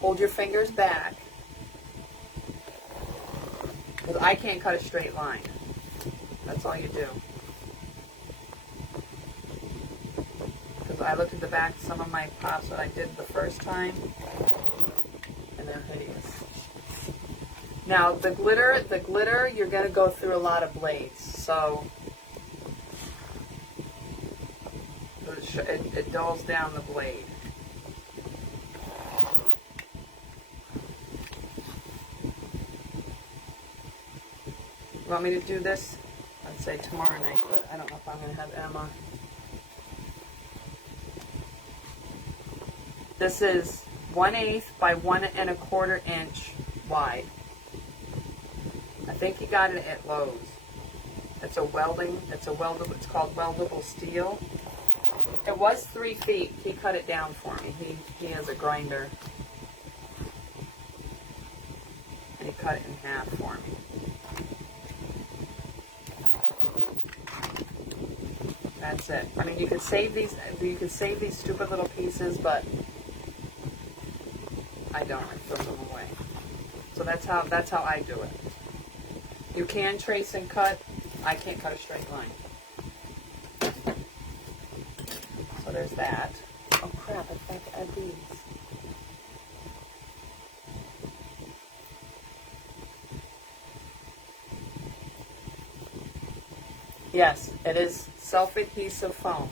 hold your fingers back, because I can't cut a straight line. That's all you do. Because I looked at the back of some of my pops, what I did the first time, and they're hideous. Now, the glitter, you're going to go through a lot of blades, so it dulls down the blade. You want me to do this? I'd say tomorrow night, but I don't know if I'm going to have Emma. This is 1/8 by 1 1/4 inch wide. I think he got it at Lowe's. It's called weldable steel. It was 3 feet. He cut it down for me. He has a grinder. And he cut it in half for me. That's it. I mean, you could save these stupid little pieces, but I don't. I throw them away. So that's how I do it. You can trace and cut. I can't cut a straight line. So there's that. Oh crap, I forgot to add these. Yes, it is self-adhesive foam.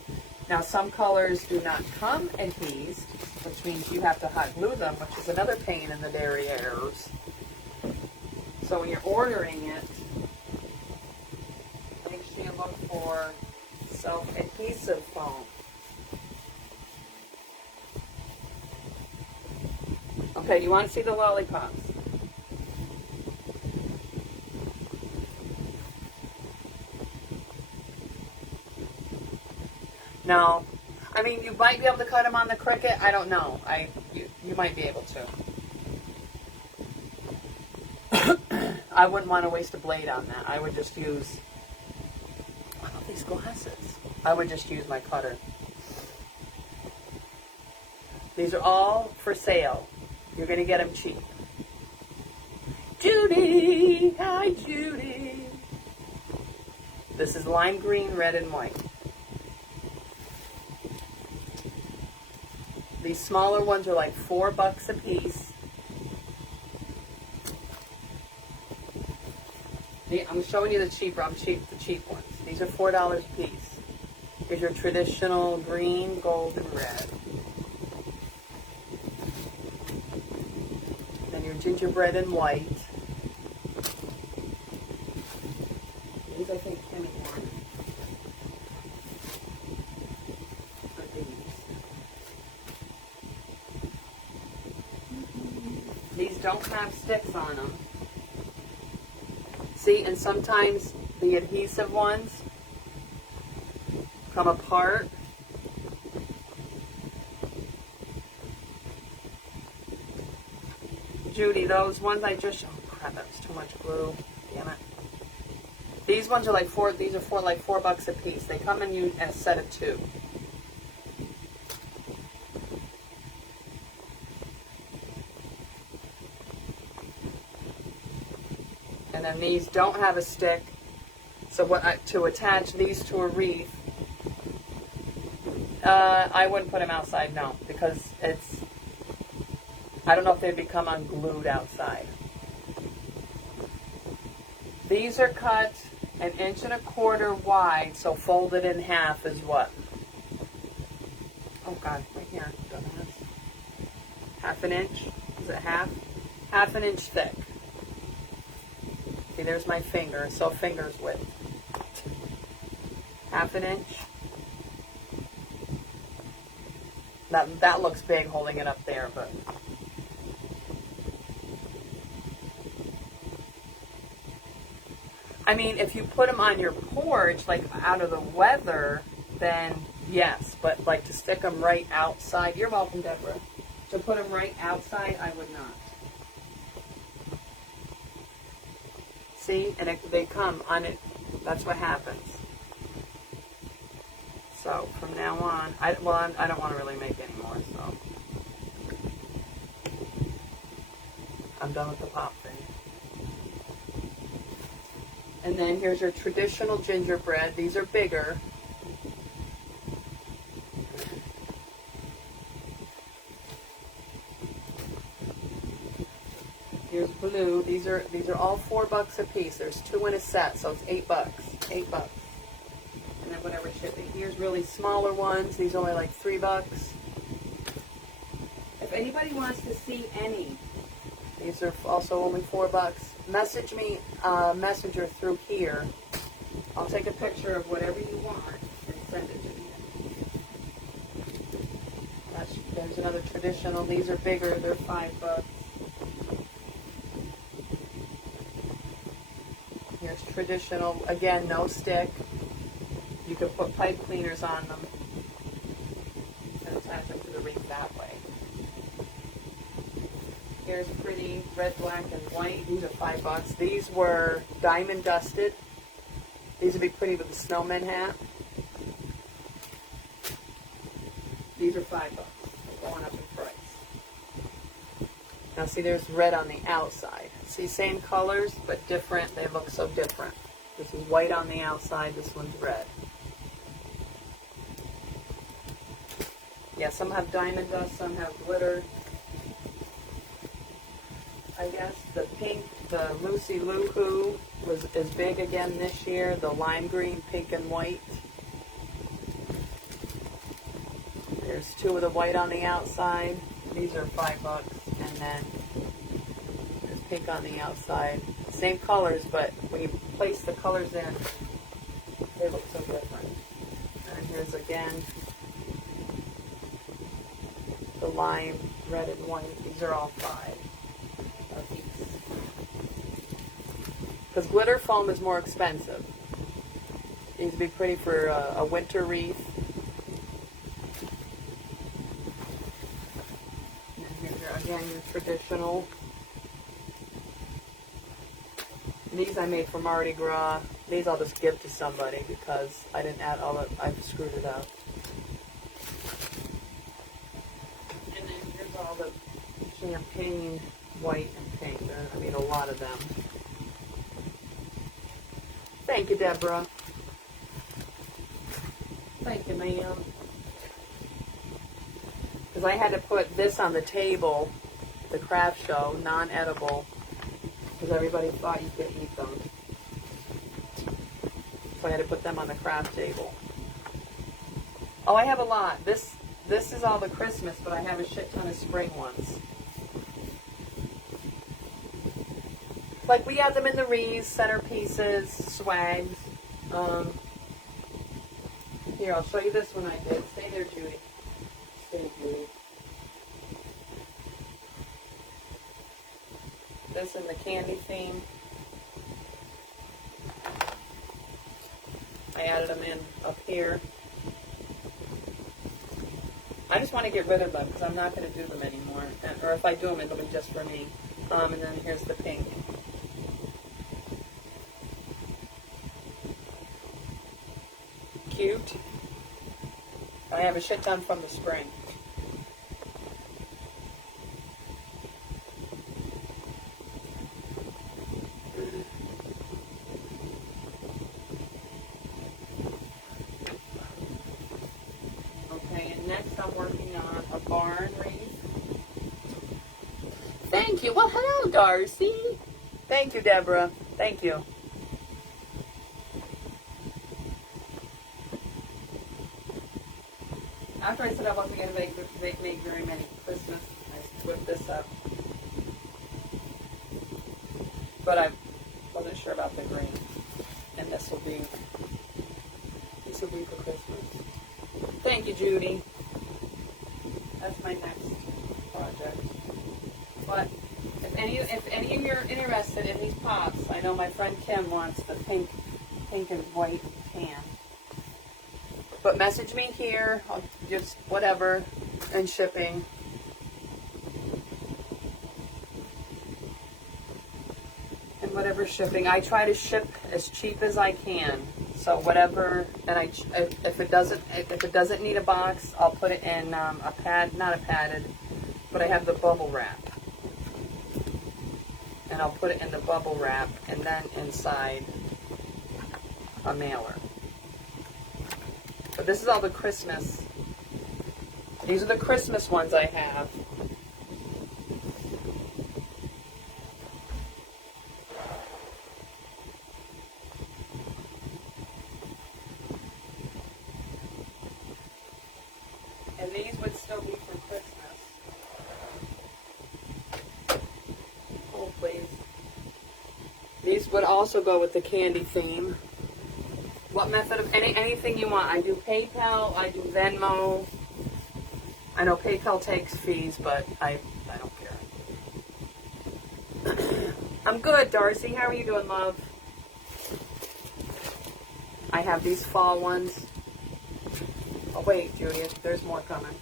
Now some colors do not come adhesed, which means you have to hot glue them, which is another pain in the derrieres. So when you're ordering it, make sure you look for self-adhesive foam. Okay, you want to see the lollipops? No. I mean, you might be able to cut them on the Cricut. I don't know. You might be able to. I wouldn't want to waste a blade on that. I would just use one of these glasses. I would just use my cutter. These are all for sale. You're going to get them cheap. Judy! Hi, Judy! This is lime green, red, and white. These smaller ones are like $4 a piece. I'm showing you the cheap ones. These are $4 a piece. Here's your traditional green, gold, and red. Then your gingerbread and white. These I think Kimmy wanted. These don't have sticks on them. See, and sometimes the adhesive ones come apart. Judy, those ones I just, oh crap, that was too much glue. Damn it. These ones are like these are like $4 a piece. They come in a set of 2. And then these don't have a stick, so to attach these to a wreath, I wouldn't put them outside, no, because I don't know if they'd become unglued outside. These are cut 1 1/4 wide, so folded in half is what? Oh God, right here, dumbass. 1/2 inch, is it half? 1/2 inch thick. See, there's my finger, so finger's width. 1/2 inch. That looks big holding it up there, but I mean, if you put them on your porch, like out of the weather, then yes, but like to stick them right outside, you're welcome, Deborah. To put them right outside, I would not. See, and they come on it, that's what happens. So from now on, I don't want to really make any more, so I'm done with the pop thing. And then here's your traditional gingerbread. These are bigger. Here's blue. These are all $4 a piece. There's 2 in a set, so it's $8. $8. And then whatever shipping. Here's really smaller ones. These are only like $3. If anybody wants to see any, these are also only $4. Message me, messenger through here. I'll take a picture of whatever you want and send it to you. There's another traditional. These are bigger. They're $5. Here's traditional. Again, no stick. You can put pipe cleaners on them and attach them to the wreath that way. Here's pretty red, black, and white. These are $5. These were diamond dusted. These would be pretty with the snowman hat. These are $5. They're going up in price. Now see, there's red on the outside. See, same colors, but different. They look so different. This is white on the outside. This one's red. Yeah, some have diamond dust, some have glitter. I guess the pink, the Lucy Lou Who is big again this year. The lime green, pink, and white. There's 2 of the white on the outside. These are $5, and then there's pink on the outside. Same colors, but when you place the colors in, they look so different. And here's again the lime, red, and white. These are all $5. Because glitter foam is more expensive. These would be pretty for a winter wreath. And then here's again your traditional. And these I made for Mardi Gras. These I'll just give to somebody because I didn't add all that. I screwed it up. And then here's all the champagne, white, and pink. I mean, a lot of them. Thank you, Deborah. Thank you, ma'am. Because I had to put this on the table, the craft show, non-edible, because everybody thought you could eat them. So I had to put them on the craft table. Oh, I have a lot. This is all the Christmas, but I have a shit ton of spring ones. Like we had them in the wreaths, centerpieces, swags. Here, I'll show you this one I did. Stay there, Judy. Stay, Judy. This in the candy theme. I added them in up here. I just want to get rid of them because I'm not going to do them anymore. Or if I do them, it'll be just for me. And then here's the pink. Cute. I have a shit ton from the spring. Okay, and next I'm working on a barn wreath. Thank you. Well, hello, Darcy. Thank you, Deborah. Thank you. After I said I wasn't going to make very many Christmas, I whipped this up. But I wasn't sure about the green. And this will be for Christmas. Thank you, Judy. That's my next project. But if any of you are interested in these pops, I know my friend Kim wants the pink and white tan. But message me here, I'll just whatever, and shipping. And whatever shipping. I try to ship as cheap as I can. So whatever, and if it doesn't need a box, I'll put it in a pad, not a padded, but I have the bubble wrap. And I'll put it in the bubble wrap and then inside a mailer. But this is all the Christmas. These are the Christmas ones I have. And these would still be for Christmas. Oh, please. These would also go with the candy theme. What method of anything you want. I do PayPal, I do Venmo. I know PayPal takes fees, but I don't care. I'm good, Darcy. How are you doing, love? I have these fall ones. Oh wait, Juliet, there's more coming.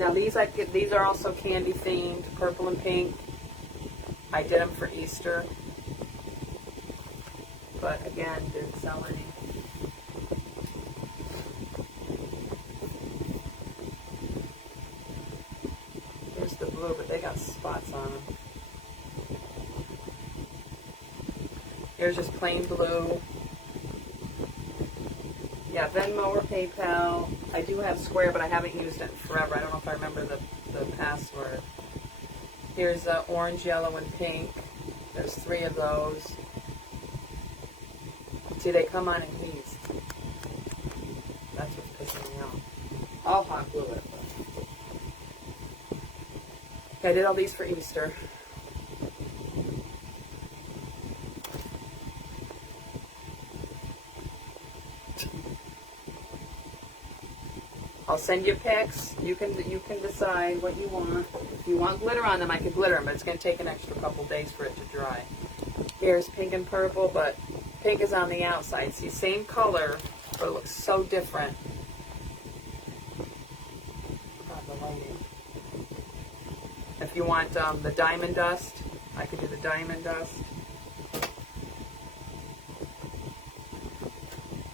Now these are also candy themed, purple and pink. I did them for Easter. But again, didn't sell any. Here's the blue, but they got spots on them. Here's just plain blue. Yeah, Venmo or PayPal. I do have Square, but I haven't used it in forever. I don't know if I remember the password. Here's orange, yellow, and pink. There's 3 of those. See, they come on in heaps. That's what's pissing me off. I'll hot glue it. Okay, I did all these for Easter. I'll send you pics. You can decide what you want. If you want glitter on them, I could glitter them, but it's going to take an extra couple days for it to dry. Here's pink and purple, but pink is on the outside. See, same color, but it looks so different. God, the lighting. If you want the diamond dust, I could do the diamond dust.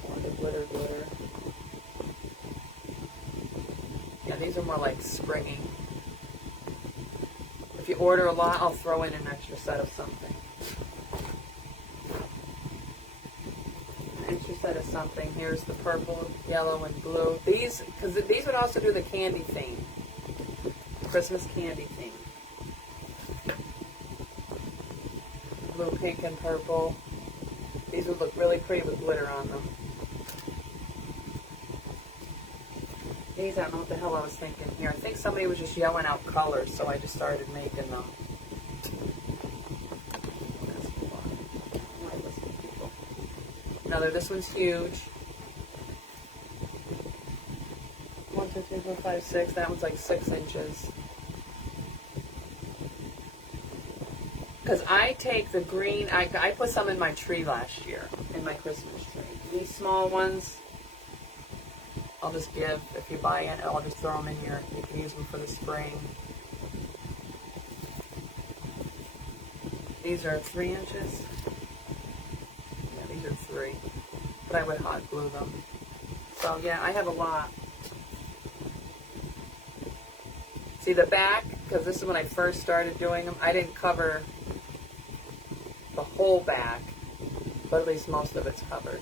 Or the glitter. Yeah, these are more like springy. If you order a lot, I'll throw in an extra set of something. Extra set of something. Here's the purple, yellow, and blue. These, because these would also do the candy theme. Christmas candy theme. Blue, pink, and purple. These would look really pretty with glitter on them. These, I don't know what the hell I was thinking here. I think somebody was just yelling out colors, so I just started making them. Another, this one's huge. 1, 2, 3, 4, 5, 6. That one's like 6 inches. Because I take the green, I put some in my tree last year, in my Christmas tree. These small ones, I'll just give, if you buy it, I'll just throw them in here. You can use them for the spring. These are 3 inches. Yeah, these are 3. But I would hot glue them. So yeah, I have a lot. See the back, because this is when I first started doing them, I didn't cover the whole back, but at least most of it's covered.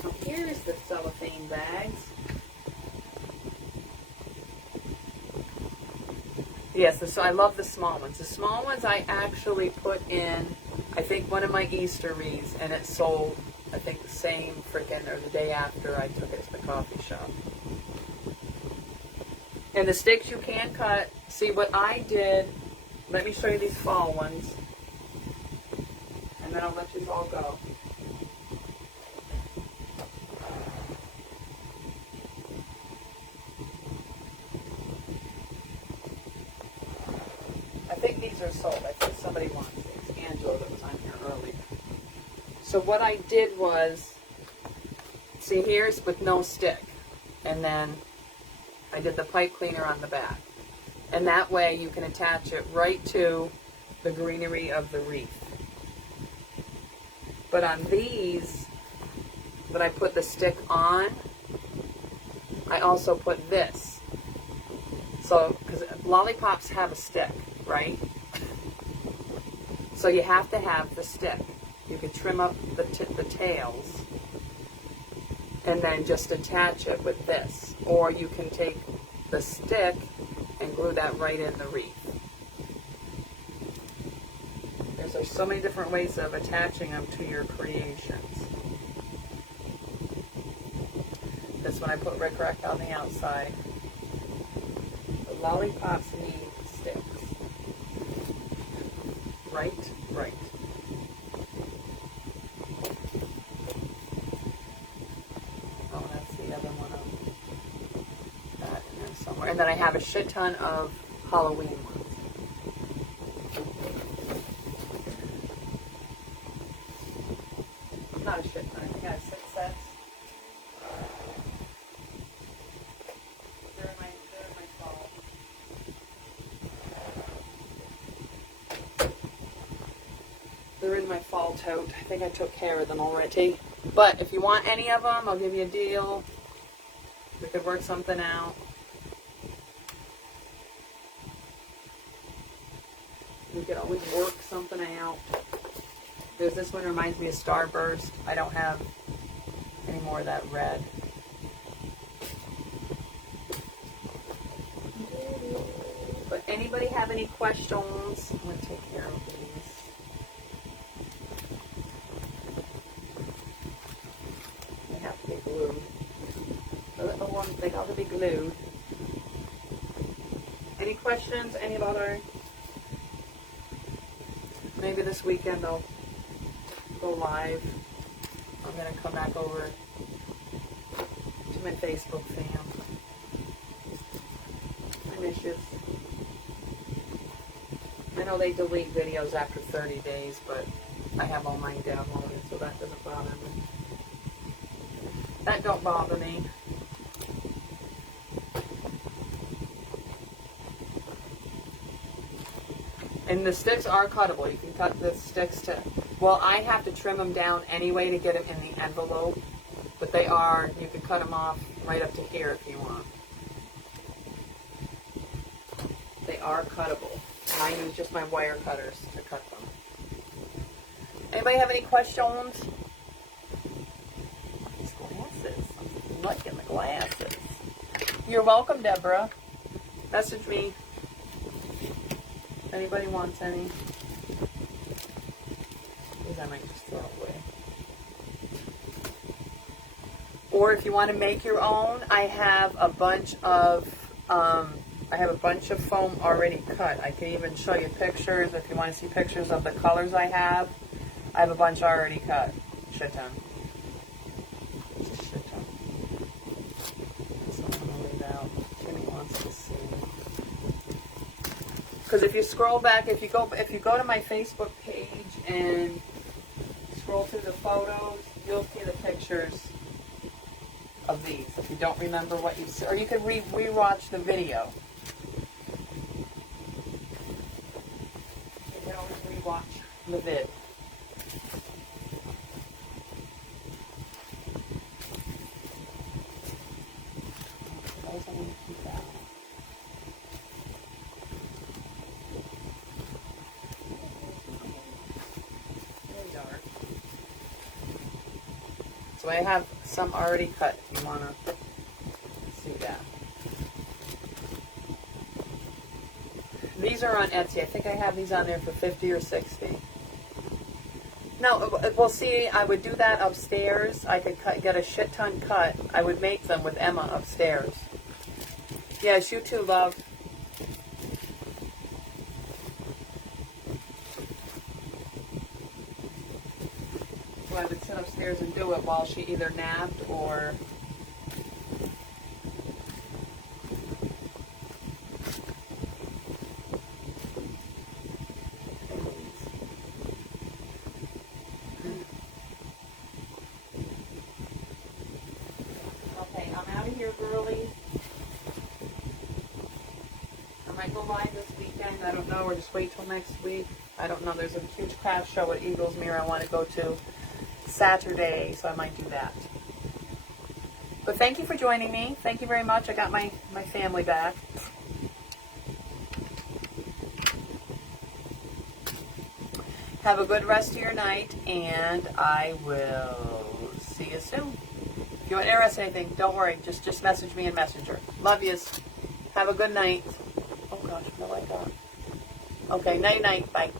So here's the cellophane bags. Yes, so I love the small ones. The small ones I actually put in, I think, one of my Easter wreaths, and it sold, I think, the same freaking, or the day after I took it to the coffee shop. And the sticks you can cut. See what I did, let me show you these fall ones, and then I'll let you all go. I think these are sold. I think somebody wants these. Angela that was So what I did was, see, here's with no stick, and then I did the pipe cleaner on the back. And that way you can attach it right to the greenery of the wreath. But on these that I put the stick on, I also put this. So, because lollipops have a stick, right? So you have to have the stick. You can trim up the tails and then just attach it with this. Or you can take the stick and glue that right in the wreath. There's so many different ways of attaching them to your creations. This one I put Rick Rack on the outside. The lollipops need sticks. Right. Oh, that's the other one of that in there somewhere. And then I have a shit ton of Halloween ones. Not a shit ton. I think I have 6 sets. They're in my fall. They're in my fall tote. I think I took care of them already. But if you want any of them, I'll give you a deal. We could work something out. We could always work something out. There's this one, reminds me of Starburst. I don't have any more of that red. But anybody have any questions? I'm going to take care of these. They have to be glued. The little ones, they got to be glued. Any questions? Any other? Maybe this weekend I'll go live. I'm going to come back over to my Facebook fam. I miss you. I know they delete videos after 30 days, but I have all mine downloaded, so that doesn't bother me. That don't bother me. And the sticks are cuttable. You can cut the sticks to, well, I have to trim them down anyway to get them in the envelope. But they are, you can cut them off right up to here if you want. They are cuttable. And I use just my wire cutters to cut them. Anybody have any questions? These glasses. I'm liking the glasses. You're welcome, Deborah. Message me. If anybody wants any. These I might just throw away. Or if you want to make your own, I have a bunch of foam already cut. I can even show you pictures if you want to see pictures of the colors I have. I have a bunch already cut. Shit ton. Shit ton. So I'm gonna leave out. Jimmy wants to see. Because if you scroll back, if you go to my Facebook page and scroll through the photos, you'll see the pictures of these. If you don't remember what you see, or you could re-watch the video. You can always re-watch the vid. So I have some already cut if you want to see that. These are on Etsy. I think I have these on there for 50 or 60. No, well, see, I would do that upstairs. I could get a shit ton cut. I would make them with Emma upstairs. Yes, you too, love. So I would sit upstairs and do it while she either napped or... here, girlies. I might go live this weekend. I don't know. Or just wait till next week. I don't know. There's a huge craft show at Eagles Mirror I want to go to Saturday, so I might do that. But thank you for joining me. Thank you very much. I got my family back. Have a good rest of your night, and I will see you soon. If you're interested in anything, don't worry. Just message me in Messenger. Love yous. Have a good night. Oh gosh, no, I got. Okay, night. Bye.